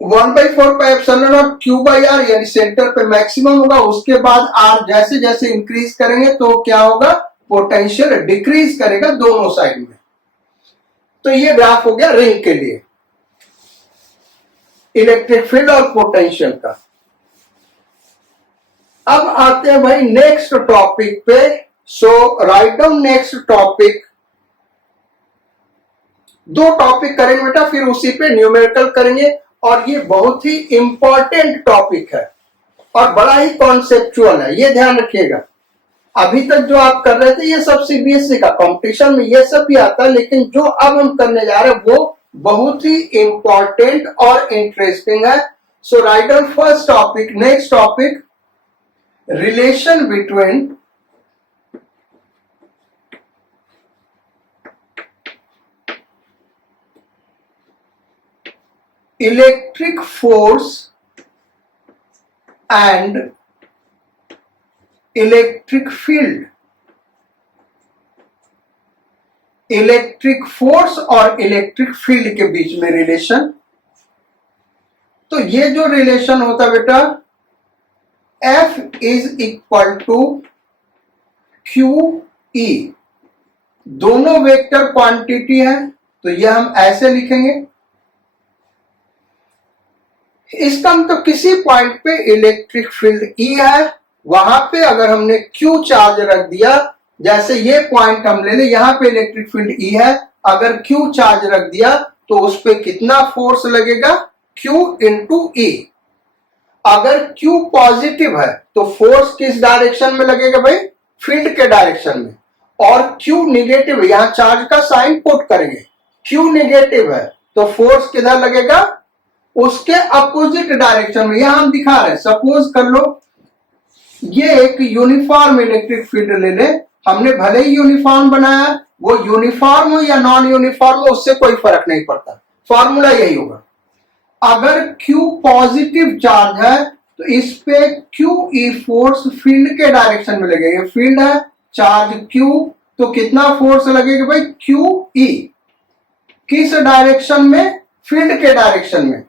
1/4πε0 Q/r यानी सेंटर पे मैक्सिमम होगा। उसके बाद r जैसे जैसे इंक्रीज करेंगे तो क्या होगा? पोटेंशियल डिक्रीज करेगा दोनों साइड में। तो ये ग्राफ हो गया रिंग के लिए इलेक्ट्रिक फील्ड और पोटेंशियल का। अब आते हैं भाई नेक्स्ट टॉपिक पे। सो राइट डाउन नेक्स्ट टॉपिक। दो टॉपिक करेंगे बेटा, फिर उसी पे न्यूमेरिकल करेंगे, और ये बहुत ही इंपॉर्टेंट टॉपिक है और बड़ा ही कॉन्सेप्चुअल है, ये ध्यान रखिएगा। अभी तक जो आप कर रहे थे ये सब सीबीएसई का कंपटीशन में ये सब भी आता है, लेकिन जो अब हम करने जा रहे हैं वो बहुत ही इंपॉर्टेंट और इंटरेस्टिंग है। So write down first topic. Next topic, relation between electric force and electric field. Electric force और इलेक्ट्रिक फील्ड के बीच में रिलेशन। तो ये जो रिलेशन होता है बेटा, F is equal to QE। दोनों वेक्टर क्वांटिटी है तो ये हम ऐसे लिखेंगे। इसका मतलब किसी पॉइंट पे इलेक्ट्रिक फील्ड E है, वहां पे अगर हमने Q चार्ज रख दिया, जैसे ये पॉइंट हम ले ले, यहां पे इलेक्ट्रिक फील्ड E है, अगर Q चार्ज रख दिया तो उस पे कितना फोर्स लगेगा? Q into E। अगर Q पॉजिटिव है तो फोर्स किस डायरेक्शन में लगेगा भाई? फील्ड के डायरेक्शन में। और Q निगेटिव है, यहां चार्ज का साइन पुट करेंगे। Q निगेटिव है तो फोर्स किधर लगेगा? उसके अपोजिट डायरेक्शन में। यहां हम दिखा रहे हैं, सपोज कर लो ये एक यूनिफॉर्म इलेक्ट्रिक फील्ड ले ले, हमने भले ही यूनिफॉर्म बनाया, वो यूनिफॉर्म हो या नॉन यूनिफॉर्म हो उससे कोई फर्क नहीं पड़ता, फॉर्मूला यही होगा। अगर Q पॉजिटिव चार्ज है तो इस पे QE फोर्स फील्ड के डायरेक्शन में लगेगा। फील्ड है, चार्ज Q, तो कितना फोर्स लगेगा भाई? QE। किस डायरेक्शन में? फील्ड के डायरेक्शन में।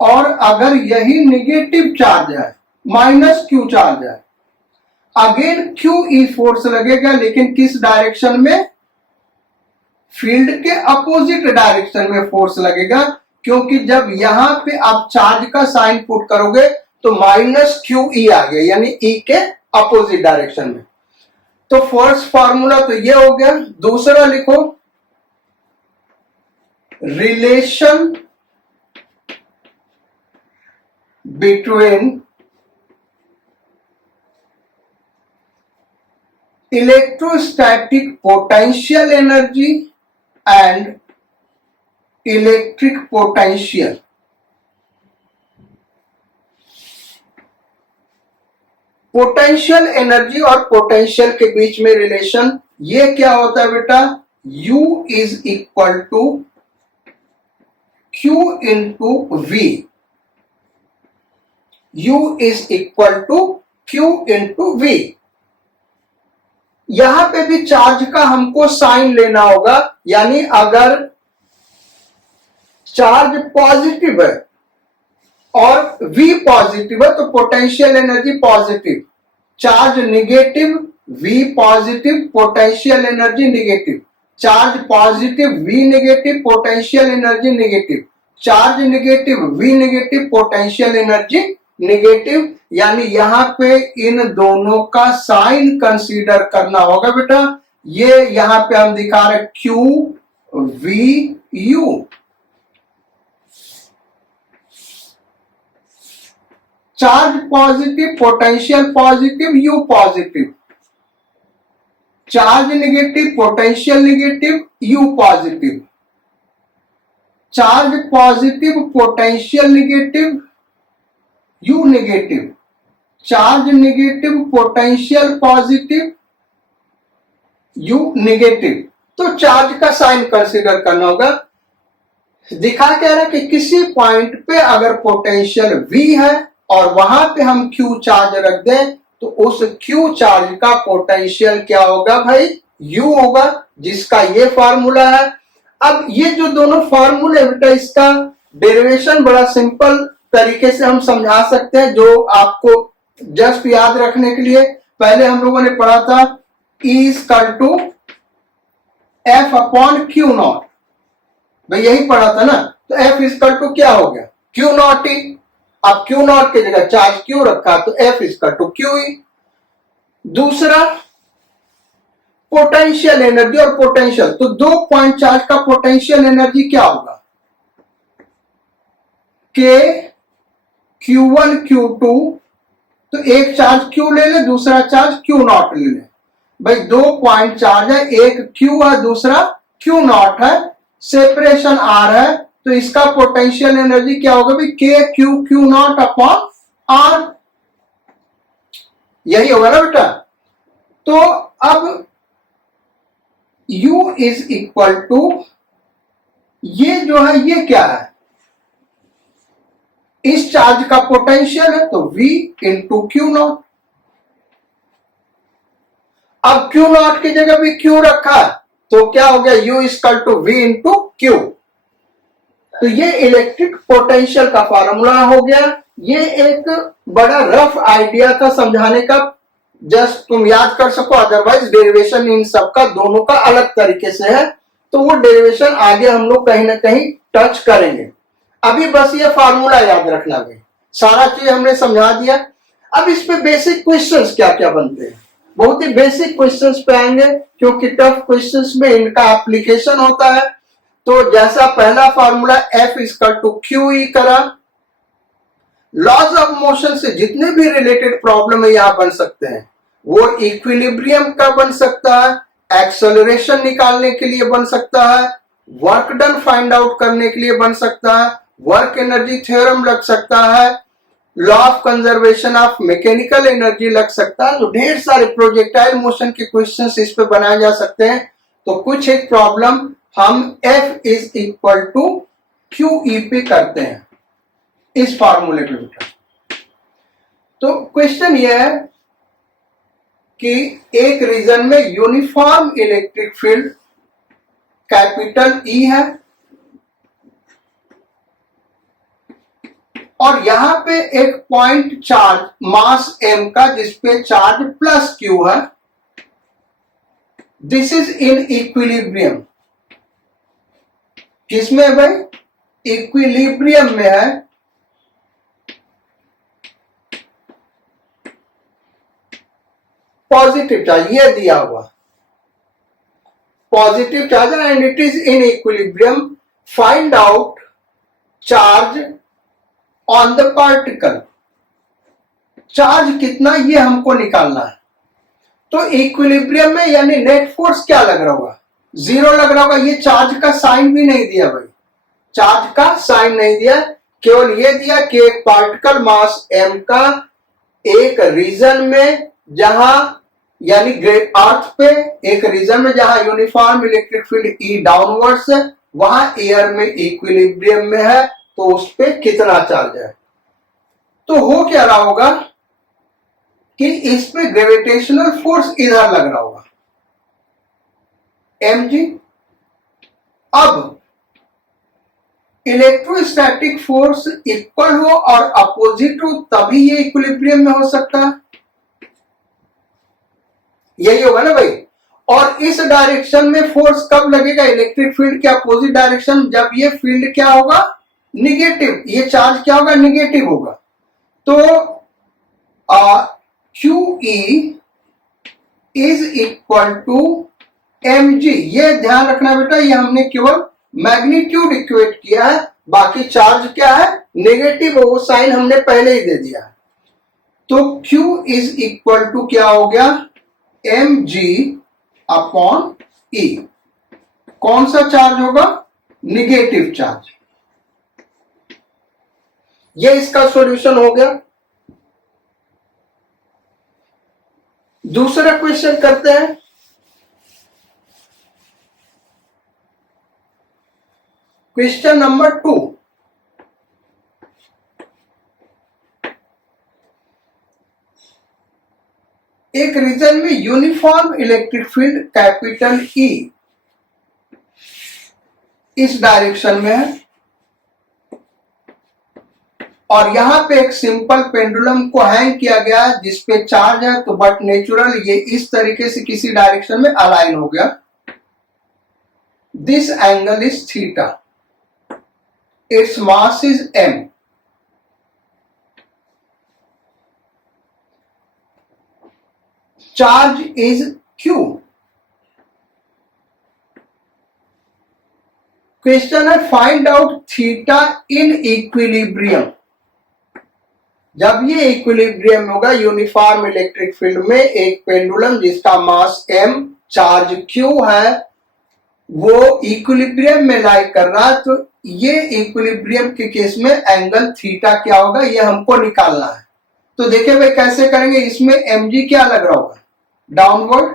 और अगर यही निगेटिव चार्ज है, -Q चार्ज है, अगेन QE फोर्स लगेगा, लेकिन किस डायरेक्शन में? फील्ड के अपोजिट डायरेक्शन में फोर्स लगेगा, क्योंकि जब यहां पे आप चार्ज का साइन पुट करोगे तो -QE आ गया, यानी E के अपोजिट डायरेक्शन में। तो फर्स्ट फॉर्मूला तो ये हो गया। दूसरा लिखो, relation between electrostatic potential energy and electric potential। Potential energy और पोटेंशियल के बीच में रिलेशन ये क्या होता है बेटा, U is equal to Q into V। U is equal to Q into V। यहां पे भी चार्ज का हमको साइन लेना होगा, यानी अगर चार्ज पॉजिटिव है और V पॉजिटिव है तो potential energy positive, charge negative V positive, potential energy negative, charge positive V negative, potential energy negative, charge negative V negative, potential energy negative. यानी यहां पे इन दोनों का साइन कंसीडर करना होगा बेटा। ये यहां पे हम दिखा रहे Q V U। Charge positive, potential positive, U positive, charge negative, potential negative, U positive, charge positive, potential negative, U negative, charge negative, potential positive, U negative. तो चार्ज का साइन कंसीडर करना होगा। दिखा कह रहा है कि किसी पॉइंट पे अगर पोटेंशियल V है और वहां पे हम Q चार्ज रख दें तो उस Q चार्ज का पोटेंशियल क्या होगा भाई, U होगा, जिसका ये फार्मूला है। अब ये जो दोनों फार्मूले बेटा, इसका डेरिवेशन बड़ा सिंपल तरीके से हम समझा सकते हैं, जो आपको जस्ट याद रखने के लिए। पहले हम लोगों ने पढ़ा था E equal to F upon Q naught, भाई यही पढ़ा था ना। तो F इक्वल टू क्या हो गया, Q नॉट ही। अब Q नॉट की जगह चार्ज Q रखा तो F इक्वल टू Q ही। दूसरा पोटेंशियल एनर्जी और पोटेंशियल, तो दो पॉइंट चार्ज का पोटेंशियल एनर्जी क्या होगा, K Q1 Q2। तो एक चार्ज Q ले ले, दूसरा चार्ज Q नॉट ले ले। भाई दो पॉइंट चार्ज है, एक Q है दूसरा Q नॉट है, सेपरेशन R है, तो इसका पोटेंशियल एनर्जी क्या होगा भाई, K Q Q not upon R। यही होगा ना बेटा। तो अब U इज इक्वल टू, ये जो है ये क्या है, इस चार्ज का पोटेंशियल है तो V इंटू Q नॉट। अब Q नॉट की जगह भी Q रखा है तो क्या हो गया, U equal to V into Q। तो ये इलेक्ट्रिक पोटेंशियल का फार्मूला हो गया। ये एक बड़ा रफ आइडिया था समझाने का, जस्ट तुम याद कर सको, अदरवाइज डेरिवेशन इन सबका दोनों का अलग तरीके से है, तो वो डेरिवेशन आगे हम लोग कहीं ना कहीं टच करेंगे। अभी बस ये फार्मूला याद रखना भाई, सारा चीज हमने समझा दिया। अब इस पे बेसिक क्वेश्चंस क्या क्या बनते हैं, बहुत ही बेसिक क्वेश्चंस पे आएंगे, क्योंकि टफ क्वेश्चंस में इनका एप्लीकेशन होता है। तो जैसा पहला formula F equal to QE करा, लॉज ऑफ मोशन से जितने भी रिलेटेड प्रॉब्लम है यहां बन सकते हैं, वो इक्विलिब्रियम का बन सकता है, एक्सेलरेशन निकालने के लिए बन सकता है, वर्क डन फाइंड आउट करने के लिए बन सकता है, वर्क एनर्जी थ्योरम लग सकता है, law of conservation of mechanical energy लग सकता है। तो ढेर सारे प्रोजेक्टाइल मोशन के क्वेश्चंस इस पे बनाए जा सकते हैं। तो कुछ एक प्रॉब्लम हम F is equal to QE पे करते हैं इस फार्मूले पे बेटा। तो क्वेश्चन यह है कि एक रीजन में uniform electric field capital E है और यहां पे एक पॉइंट चार्ज मास m का जिसपे चार्ज प्लस Q है, दिस इज इन इक्विलिब्रियम। किसमें है भाई, इक्विलिब्रियम में है। पॉजिटिव चार्ज ये दिया हुआ, positive charge and it is in equilibrium, find out charge on the particle. Charge कितना ये हमको निकालना है। तो इक्विलिब्रियम में यानी नेट फोर्स क्या लग रहा होगा, जीरो लग रहा होगा। ये चार्ज का साइन भी नहीं दिया भाई, चार्ज का साइन नहीं दिया, केवल ये दिया कि एक पार्टिकल मास m का एक रीजन में जहां यानी अर्थ पे एक रीजन में जहां uniform electric field E downwards है, वहां एयर में इक्विलिब्रियम में है, तो उस पे कितना चार्ज है। तो हो क्या रहा होगा कि इस पे ग्रेविटेशनल फोर्स इधर लग रहा होगा mg। अब इलेक्ट्रोस्टैटिक फोर्स इक्वल हो और अपोजिट हो तभी ये इक्विलिब्रियम में हो सकता है, यही होगा ना भाई। और इस डायरेक्शन में फोर्स कब लगेगा इलेक्ट्रिक फील्ड के अपोजिट डायरेक्शन, जब ये फील्ड क्या होगा निगेटिव, ये चार्ज क्या होगा निगेटिव होगा। तो QE is equal to mg। ये ध्यान रखना बेटा, ये हमने केवल मैग्नीट्यूड इक्वेट किया है, बाकी चार्ज क्या है नेगेटिव, वो साइन हमने पहले ही दे दिया है। तो Q इज इक्वल टू क्या हो गया mg अपॉन E। कौन सा चार्ज होगा निगेटिव चार्ज। ये इसका सॉल्यूशन हो गया। दूसरा क्वेश्चन करते हैं। Question number 2। एक रीजन में uniform electric field capital E इस डायरेक्शन में है और यहां पे एक सिंपल पेंडुलम को हैंग किया गया जिसपे चार्ज है, तो बट नेचुरल ये इस तरीके से किसी डायरेक्शन में अलाइन हो गया। This angle is theta, its mass is m। Charge is q। Question है find out theta in equilibrium. जब ये इक्विलिब्रियम होगा यूनिफॉर्म इलेक्ट्रिक फील्ड में, एक पेंडुलम जिसका मास m चार्ज q है, वो इक्विलिब्रियम में लाई कर रहा है, तो ये इक्विलिब्रियम के केस में एंगल थीटा क्या होगा ये हमको निकालना है। तो देखिए भाई कैसे करेंगे, इसमें mg क्या लग रहा होगा डाउनवर्ड,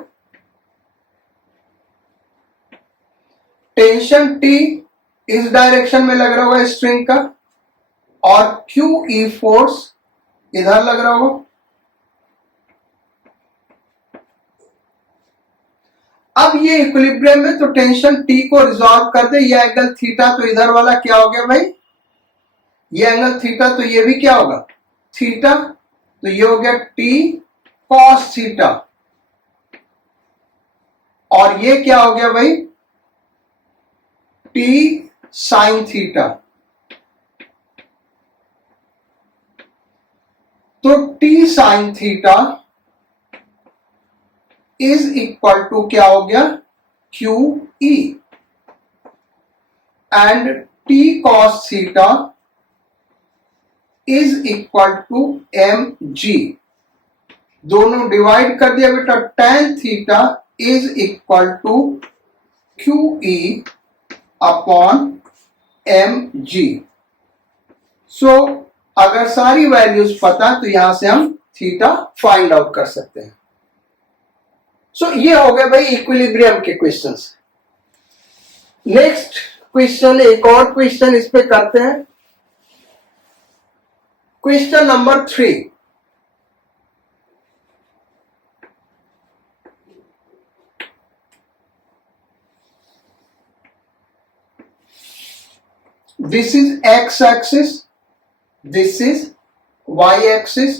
टेंशन T इस डायरेक्शन में लग रहा होगा स्ट्रिंग का, और QE फोर्स इधर लग रहा होगा। अब ये इक्विलिब्रियम में, तो टेंशन T को रिजॉल्व कर दे, ये एंगल थीटा, तो इधर वाला क्या हो गया भाई ये एंगल थीटा, तो ये भी क्या होगा थीटा, तो ये हो गया T cos थीटा, और ये क्या हो गया भाई T sin थीटा। तो T sin theta is equal to क्या हो गया QE, and T cos theta is equal to mg। दोनों डिवाइड कर दिया बेटा, tan theta is equal to QE upon mg। So अगर सारी वैल्यूज पता तो यहां से हम थीटा फाइंड आउट कर सकते हैं। सो ये हो गए भाई इक्विलिब्रियम के क्वेश्चंस। नेक्स्ट क्वेश्चन, एक और क्वेश्चन इस पे करते हैं। Question number 3। This is x axis, this is y axis।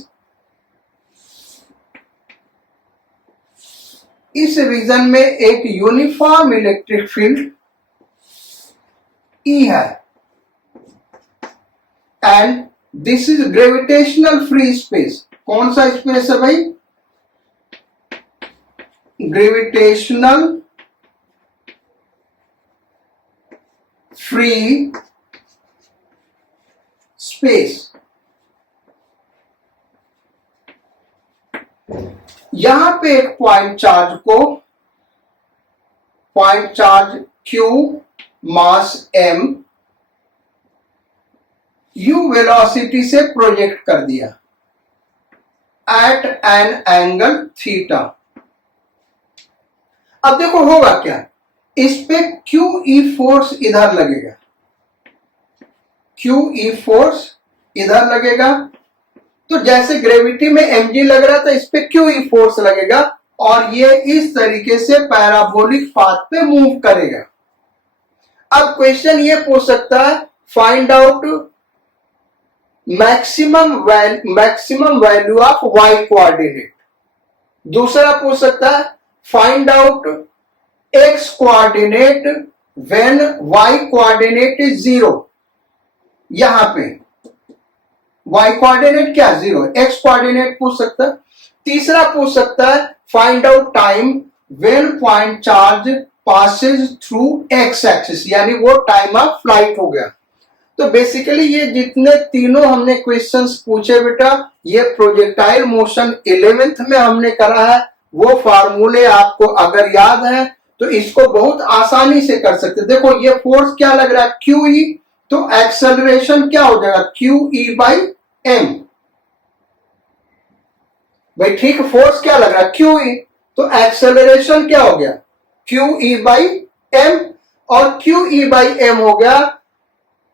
इस रीजन में एक यूनिफॉर्म इलेक्ट्रिक फील्ड E है, and this is gravitational free space. कौन सा स्पेस है भाई ग्रेविटेशनल फ्री स्पेस। यहां पे एक पॉइंट चार्ज Q मास m u वेलोसिटी से प्रोजेक्ट कर दिया, एट एन एंगल थीटा। अब देखो होगा क्या, इस पे क्यू ई फोर्स इधर लगेगा, क्यू ई फोर्स इधर लगेगा, तो जैसे ग्रेविटी में mg लग रहा था, इस पे क्यू ई फोर्स लगेगा और ये इस तरीके से पैराबोलिक पाथ पे मूव करेगा। अब क्वेश्चन ये पूछ सकता है find out maximum value of y coordinate. दूसरा पूछ सकता है find out x coordinate when y coordinate is 0। यहां पे y कोऑर्डिनेट क्या 0, x कोऑर्डिनेट पूछ सकता है। तीसरा पूछ सकता है find out time when point charge Passage through x axis, यानी वो टाइम ऑफ फ्लाइट हो गया। तो बेसिकली ये जितने तीनों हमने क्वेश्चंस पूछे बेटा, ये प्रोजेक्टाइल मोशन 11th में हमने करा है। वो फार्मूले आपको अगर याद है तो इसको बहुत आसानी से कर सकते। देखो ये फोर्स क्या लग रहा है क्यू ई, तो एक्सेलरेशन क्या हो जाएगा क्यू ई बाई एम। भाई ठीक, फोर्स क्या लग रहा है क्यू ई, तो एक्सेलरेशन क्या हो गया क्यू ई बाई एम, और क्यू ई बाई एम हो गया।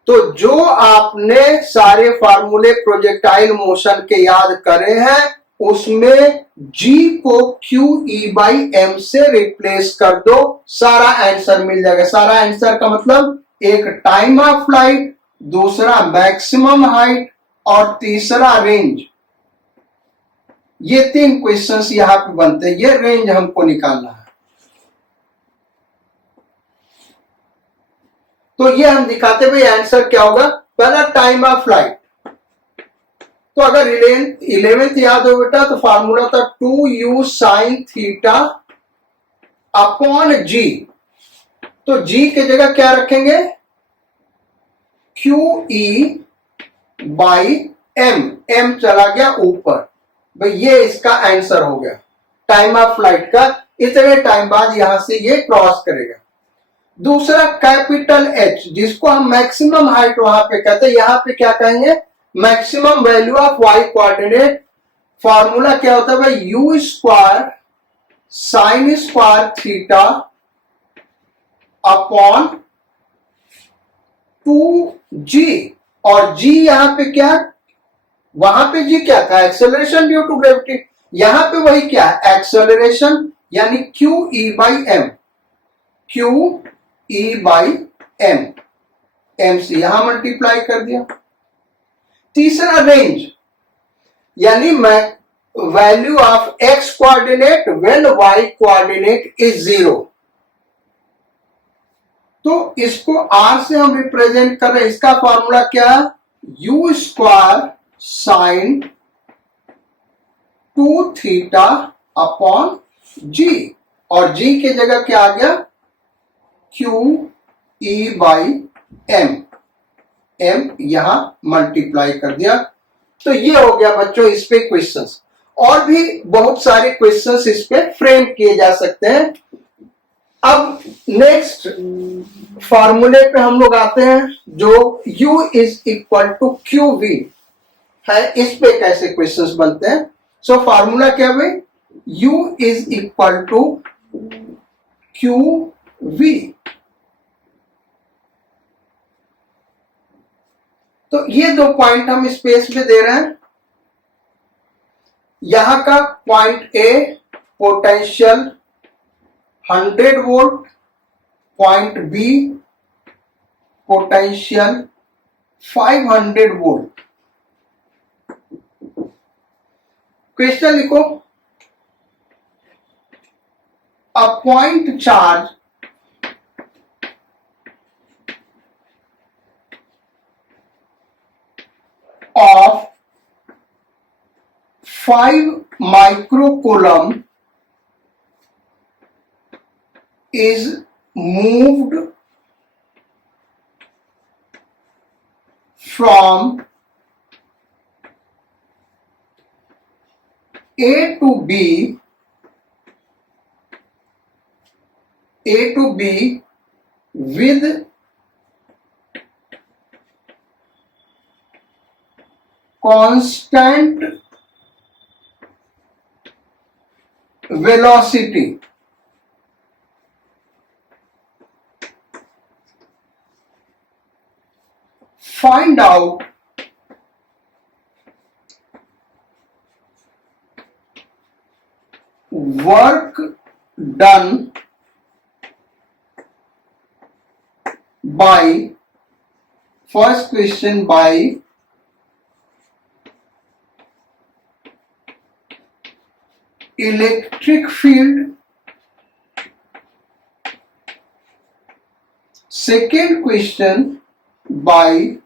तो जो आपने सारे फार्मूले प्रोजेक्टाइल मोशन के याद करे हैं उसमें g को क्यू ई बाई एम से रिप्लेस कर दो, सारा आंसर मिल जाएगा। सारा आंसर का मतलब एक टाइम ऑफ फ्लाइट, दूसरा मैक्सिमम हाइट और तीसरा रेंज। ये 3 क्वेश्चंस यहां पे बनते हैं, ये रेंज हमको निकालना है। तो ये हम दिखाते भाई आंसर क्या होगा। पहला टाइम ऑफ फ्लाइट, तो अगर 11th याद हो बेटा तो फार्मूला था 2u sine theta upon g। तो g की जगह क्या रखेंगे Q E by M, M चला गया ऊपर। भाई ये इसका आंसर हो गया टाइम ऑफ फ्लाइट का, इतने टाइम बाद यहां से ये क्रॉस करेगा। दूसरा कैपिटल H, जिसको हम मैक्सिमम हाइट वहां पे कहते हैं, यहां पे क्या कहेंगे maximum value of y coordinate. Formula क्या होता है भाई you square sine square theta upon 2g, और g यहां पे क्या, वहां पे g क्या था एक्सेलरेशन ड्यू टू ग्रेविटी, यहां पे वही क्या है एक्सेलरेशन, यानी Q E by M, Q E by M, M से यहां मल्टीप्लाई कर दिया। तीसरा रेंज, यानी value of x coordinate when y coordinate is 0। तो इसको r से हम रिप्रेजेंट कर रहे हैं, इसका फॉर्मूला क्या है u square sine 2 theta upon g, और g की जगह क्या आ गया Q E by M, M यहां मल्टीप्लाई कर दिया। तो ये हो गया बच्चों इस पे क्वेश्चंस, और भी बहुत सारे क्वेश्चंस इस पे फ्रेम किए जा सकते हैं। अब नेक्स्ट फार्मूले पे हम लोग आते हैं जो U is equal to Q V है, इस पे कैसे क्वेश्चंस बनते हैं। सो फार्मूला क्या है U is equal to Q V. तो ये 2 पॉइंट हम स्पेस में दे रहे हैं। यहां का point A potential 100 volt, point B potential 500 volt. Question लिखो, a point charge of 5 microcoulomb is moved from A to B with constant velocity. Find out work done by, first question, by electric field, second question by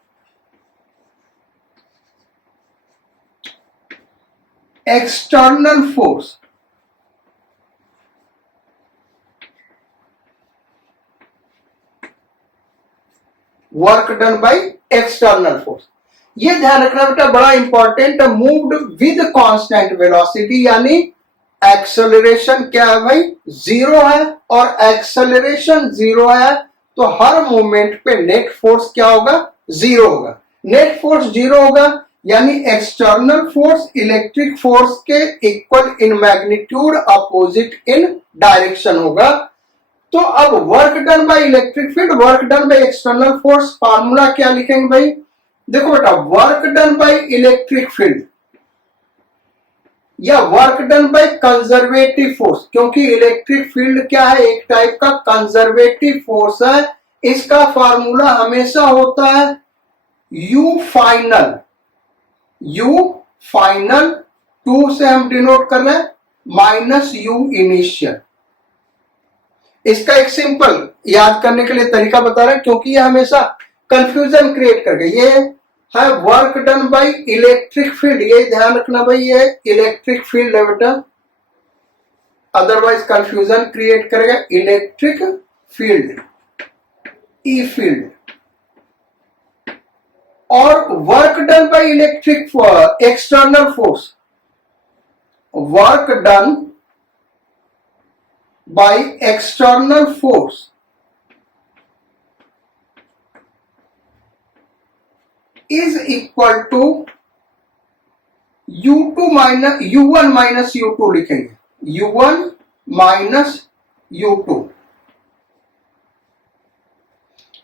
external force, work done by external force. ये ध्यान रखना बेटा बड़ा important, moved with constant velocity, यानी acceleration क्या है भाई, zero है, और एक्सेलरेशन जीरो है तो हर मूवमेंट पे नेट फोर्स क्या होगा, जीरो होगा। नेट फोर्स जीरो होगा यानी एक्सटर्नल फोर्स इलेक्ट्रिक फोर्स के equal in magnitude, opposite in direction होगा। तो अब work done by electric field, work done by external force, formula क्या लिखेंगे भाई, देखो बेटा work done by electric field या work done by conservative force, क्योंकि इलेक्ट्रिक फील्ड क्या है, एक टाइप का कंजर्वेटिव फोर्स है, इसका फार्मूला हमेशा होता है यू फाइनल, यू फाइनल 2 से हम डिनोट कर रहे हैं माइनस यू इनिशियल। इसका एक सिंपल याद करने के लिए तरीका बता रहे हैं, क्योंकि ये हमेशा कंफ्यूजन क्रिएट कर गई। ये है work done by electric field, ये ध्यान रखना भाई, ये इलेक्ट्रिक फील्ड है बेटा, अदरवाइज कंफ्यूजन क्रिएट करेगा। इलेक्ट्रिक फील्ड, ई फील्ड, और work done by electric external force, work done by external force is equal to u2 minus u1 minus u2 लिखेंगे, u1 minus u2।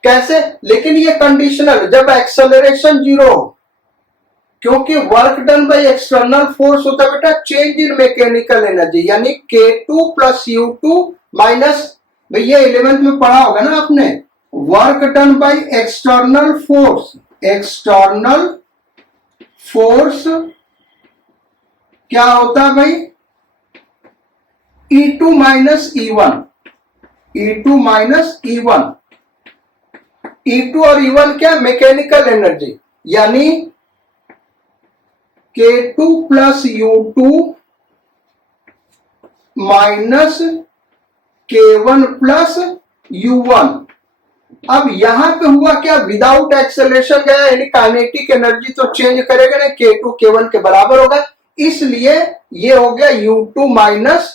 कैसे, लेकिन ये कंडीशनल, जब acceleration zero, क्योंकि work done by external force होता है बेटा चेंज इन मैकेनिकल एनर्जी, यानी K2 प्लस U2 माइनस, भैया 11th में पढ़ा होगा ना आपने, work done by external force, external force क्या होता है भाई, E2 minus E1, E2 minus E1, E2 और E1 क्या, मैकेनिकल एनर्जी, यानी K2 plus U2 minus K1 plus U1। अब यहां पे हुआ क्या, विदाउट एक्सेलरेशन गया, यानी काइनेटिक एनर्जी तो चेंज करेगा ना, K2 K1 के बराबर होगा, इसलिए ये हो गया U2 minus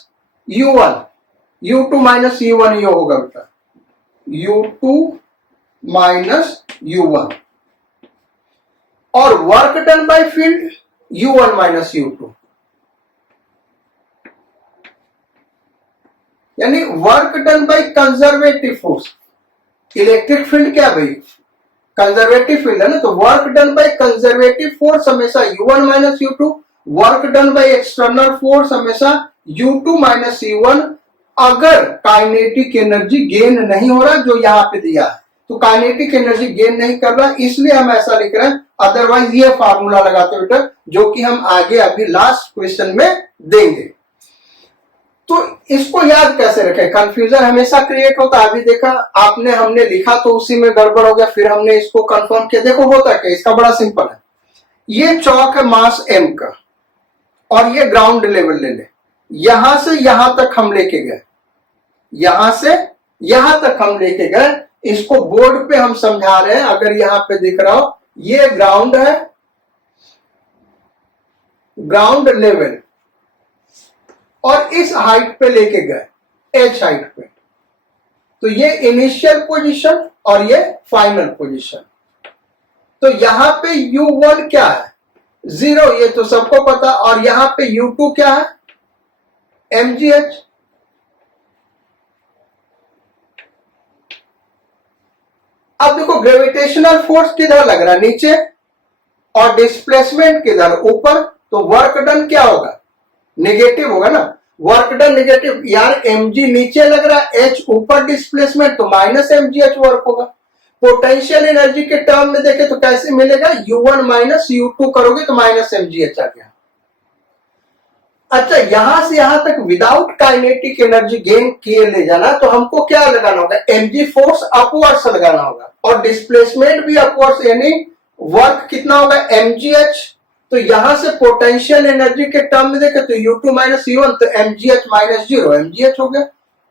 U1, U2 minus U1 ये होगा बेटा, U2 माइनस U1। और work done by field U1 minus U2, यानी work done by conservative force. Electric field क्या भाई, कंजर्वेटिव फील्ड है ना, तो work done by conservative force हमेशा U1 minus U2, work done by external force हमेशा U2 minus U1। अगर kinetic energy gain नहीं हो रहा, जो यहां पे दिया है, तो काइनेटिक एनर्जी गेन नहीं कर रहा, इसलिए हम ऐसा लिख रहे हैं, अदरवाइज ये फार्मूला लगाते बेटा, जो कि हम आगे अभी लास्ट क्वेश्चन में देंगे। तो इसको याद कैसे रखें, कंफ्यूजन हमेशा क्रिएट होता है। अभी देखा आपने, हमने लिखा तो उसी में गड़बड़ हो गया, फिर हमने इसको कंफर्म किया। देखो होता क्या, इसका बड़ा सिंपल है, ये चौक है मास m का, और ये ग्राउंड लेवल ले ले, यहां से यहां तक हम लेके गए, यहां से यहां तक हम लेके गए, इसको बोर्ड पे हम समझा रहे हैं, अगर यहां पे दिख रहा हो, ये ग्राउंड है, ग्राउंड लेवल, और इस हाइट पे लेके गए h हाइट पे, तो ये इनिशियल पोजीशन और ये फाइनल पोजीशन। तो यहां पे U1 क्या है, जीरो, ये तो सबको पता, और यहां पे U2 क्या है, mgh। अब देखो ग्रेविटेशनल फोर्स किधर लग रहा है, नीचे, और डिस्प्लेसमेंट किधर, ऊपर। तो वर्क डन क्या होगा, नेगेटिव होगा ना, वर्क डन नेगेटिव। यार mg नीचे लग रहा है, h ऊपर डिस्प्लेसमेंट, तो माइनस mgh वर्क होगा। पोटेंशियल एनर्जी के टर्म में देखे तो कैसे मिलेगा, u1 माइनस u2 करोगे तो माइनस mgh आ गया। अच्छा, यहां से यहां तक विदाउट काइनेटिक एनर्जी गेन किए ले जाना, तो हमको क्या लगाना होगा, mg फोर्स अपवर्ड्स लगाना होगा, और डिस्प्लेसमेंट भी अपवर्ड्स, यानी वर्क कितना होगा mgh। तो यहां से पोटेंशियल एनर्जी के टर्म में देखे तो u2 माइनस u1, तो mgh माइनस 0 mgh हो गया।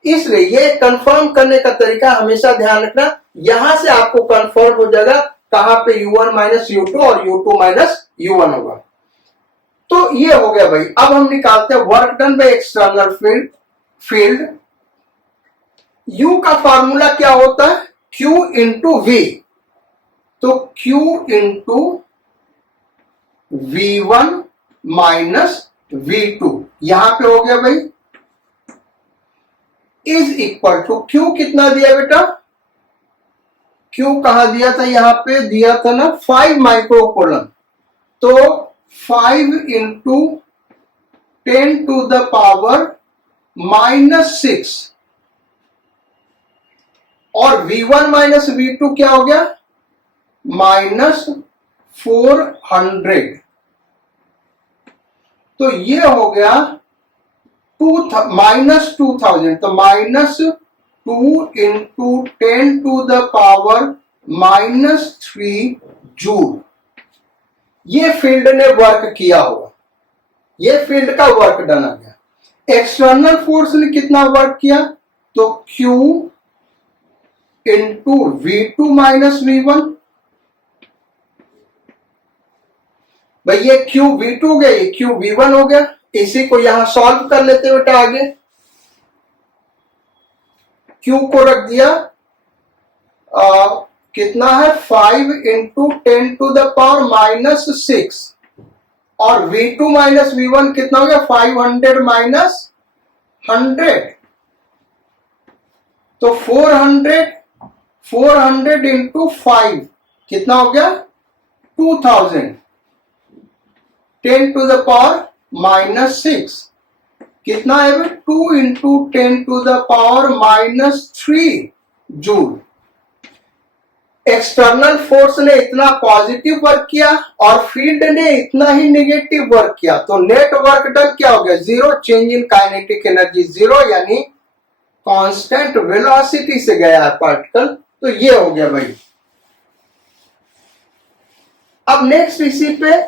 इसलिए ये कंफर्म करने का तरीका हमेशा ध्यान रखना, यहां से आपको कंफर्म हो जाएगा कहां पे u1 माइनस u2 और u2 माइनस u1 होगा। तो ये हो गया भाई। अब हम निकालते हैं work done by external field. U का फॉर्मूला क्या होता है, Q इंटू वी। तो Q into V1 minus V2, यहां पे हो गया भाई, इज इक्वल टू Q कितना दिया बेटा, Q कहां दिया था, यहां पे दिया था ना 5 माइक्रो कूलम। तो 5 into 10 to the power minus 6, और V1 माइनस V2 क्या हो गया, माइनस 400। तो ये हो गया माइनस 2000, तो minus 2 into 10 to the power minus 3 joule. ये फील्ड ने वर्क किया होगा, ये फील्ड का वर्क डन आ गया। एक्सटर्नल फोर्स ने कितना वर्क किया, तो Q into V2 minus V1। भाई ये Q V2 हो गया, ये Q V1 हो गया। इसी को यहां सॉल्व कर लेते बेटा आगे। Q को रख दिया, कितना है 5 into 10 to the power minus 6, और V2 माइनस V1 कितना हो गया 500 माइनस 100। तो 400 इंटू 5 कितना हो गया 2000, 10 टू द पावर माइनस 6 कितना है 2 into 10 to the power minus 3 joule. External force ने इतना पॉजिटिव वर्क किया और फील्ड ने इतना ही नेगेटिव वर्क किया, तो नेट वर्क डन क्या हो गया, zero. Change in kinetic energy zero, यानी कांस्टेंट वेलोसिटी से गया है पार्टिकल। तो ये हो गया भाई। अब नेक्स्ट इसी पे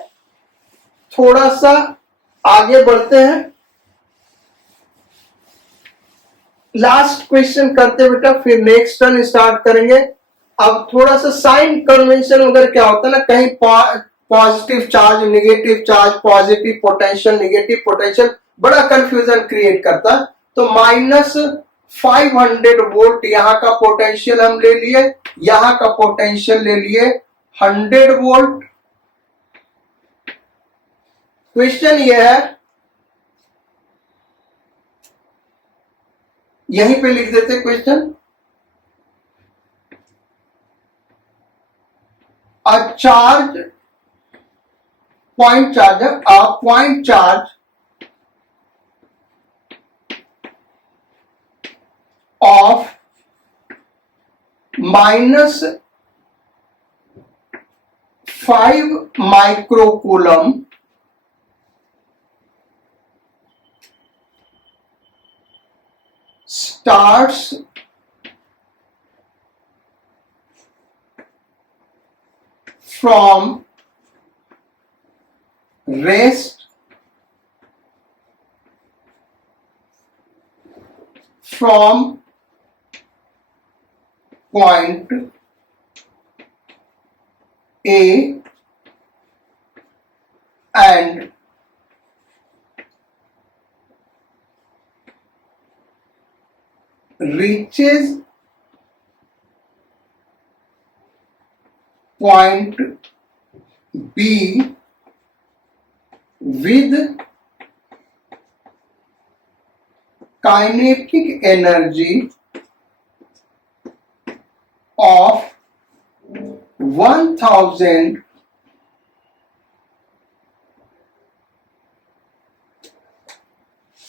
थोड़ा सा आगे बढ़ते हैं, लास्ट क्वेश्चन करते बेटा, फिर नेक्स्ट टर्न स्टार्ट करेंगे। अब थोड़ा सा साइन कन्वेंशन वगैरह क्या होता है ना, कहीं positive charge, negative charge, positive potential, negative potential, बड़ा कंफ्यूजन क्रिएट करता है। तो माइनस 500 वोल्ट यहां का पोटेंशियल हम ले लिए, यहां का पोटेंशियल ले लिए 100 वोल्ट। क्वेश्चन ये है, यहीं पे लिख देते question. A charge, point charge, a point charge of minus 5 microcoulomb starts from rest from point A and reaches point B with kinetic energy of 1000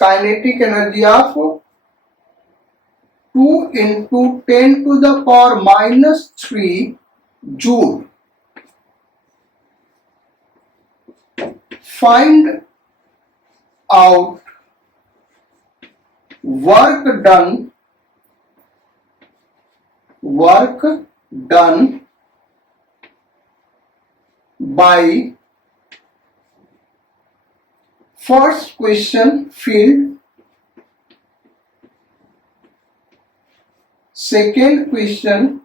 kinetic energy of 2 into 10 to the power minus 3 joule. Find out work done by first question field, second question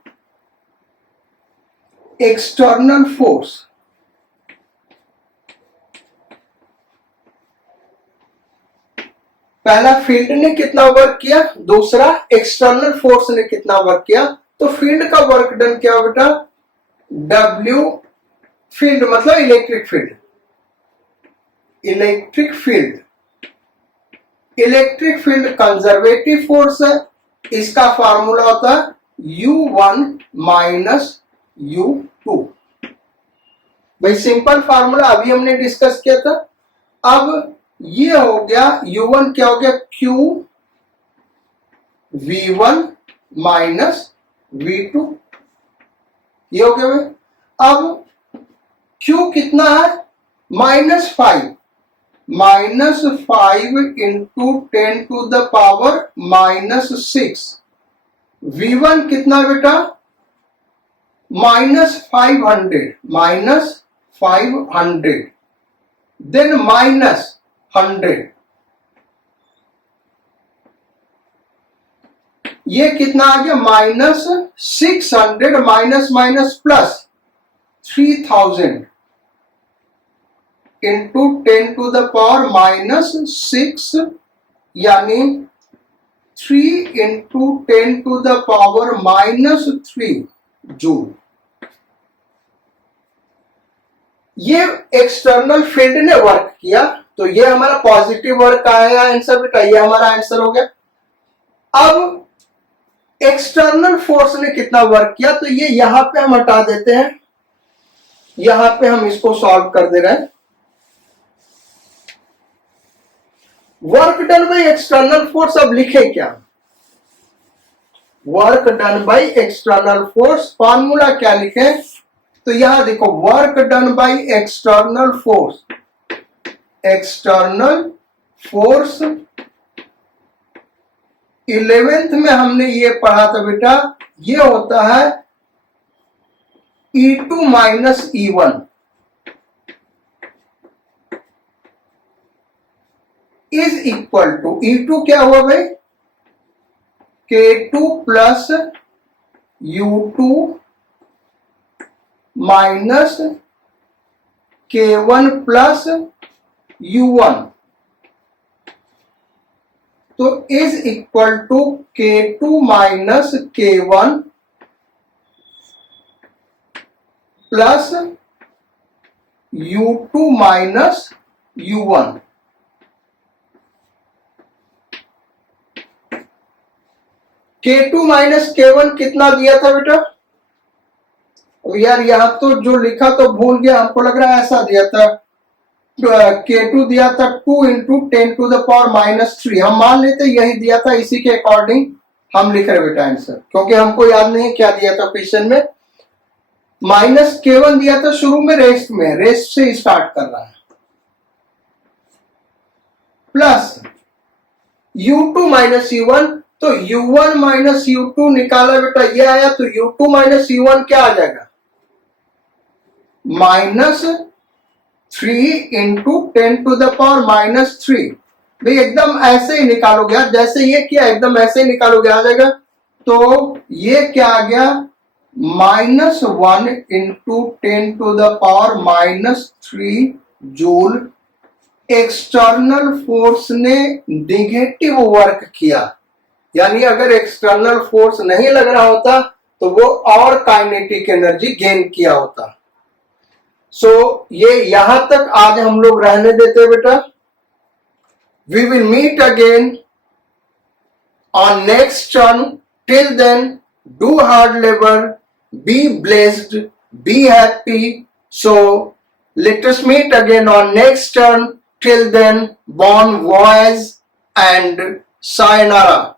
external force, पहला field ने कितना work किया, दूसरा external force ने कितना work किया। तो field का वर्क डन क्या हो बेटा, W फील्ड मतलब electric field, electric field conservative force है, इसका फार्मूला होता है U1 माइनस U2। भाई सिंपल फार्मूला अभी हमने डिस्कस किया था। अब ये हो गया U1 क्या हो गया, Q V1 माइनस V2, ये हो गया भाई। अब Q कितना है, -5 into 10 to the power -6। V1 कितना बेटा, -500 देन -100, ये कितना आ गया, -600 minus plus 3000 into 10 to the power -6, यानी 3 into 10 to the power -3 joule. ये एक्सटर्नल फील्ड ने वर्क किया, तो ये हमारा पॉजिटिव वर्क आया आंसर बेटा, ये हमारा आंसर हो गया। अब एक्सटर्नल फोर्स ने कितना वर्क किया, तो ये यहां पे हम हटा देते हैं, यहां पे हम इसको सॉल्व कर दे रहे हैं। Work done by external force, अब लिखे क्या, work done by external force, formula क्या लिखे, तो यहां देखो work done by external force, external force 11th में हमने ये पढ़ा था बेटा, ये होता है E2 minus E1 is equal to, E2 क्या हुआ भाई, K2 plus U2 minus K1 plus U1, तो is equal to K2 minus K1 plus U2 minus U1। K2 minus K1 कितना दिया था बेटा, यार यहां तो जो लिखा तो भूल गया, हमको लग रहा है ऐसा दिया था, K2 दिया था 2 इंटू 10 टू द पावर -3, हम मान लेते यही दिया था, इसी के अकॉर्डिंग हम लिख रहे बेटा आंसर, क्योंकि हमको याद नहीं क्या दिया था क्वेश्चन में। -K1 दिया था शुरू में, रेस्ट से स्टार्ट कर रहा है, प्लस U2 माइनस U1, तो U1 माइनस U2 निकाला बेटा, ये आया, तो U2 माइनस U1 क्या आ जाएगा, -3 इंटू 10 टू द पावर -3। भाई एकदम ऐसे ही निकालोगे यार, जैसे ये किया एकदम ऐसे ही निकालोगे, आ जाएगा। तो ये क्या आ गया, -1 into 10 to the power -3 joule. External force ने नेगेटिव वर्क किया, यानी अगर एक्सटर्नल फोर्स नहीं लग रहा होता तो वो और काइनेटिक एनर्जी गेन किया होता। सो ये यहां तक आज हम लोग रहने देते बेटा। We will meet again on next turn. Till then, do hard labor, be blessed, be happy. So let us meet again on next turn. Till then, bon voyage and sayonara.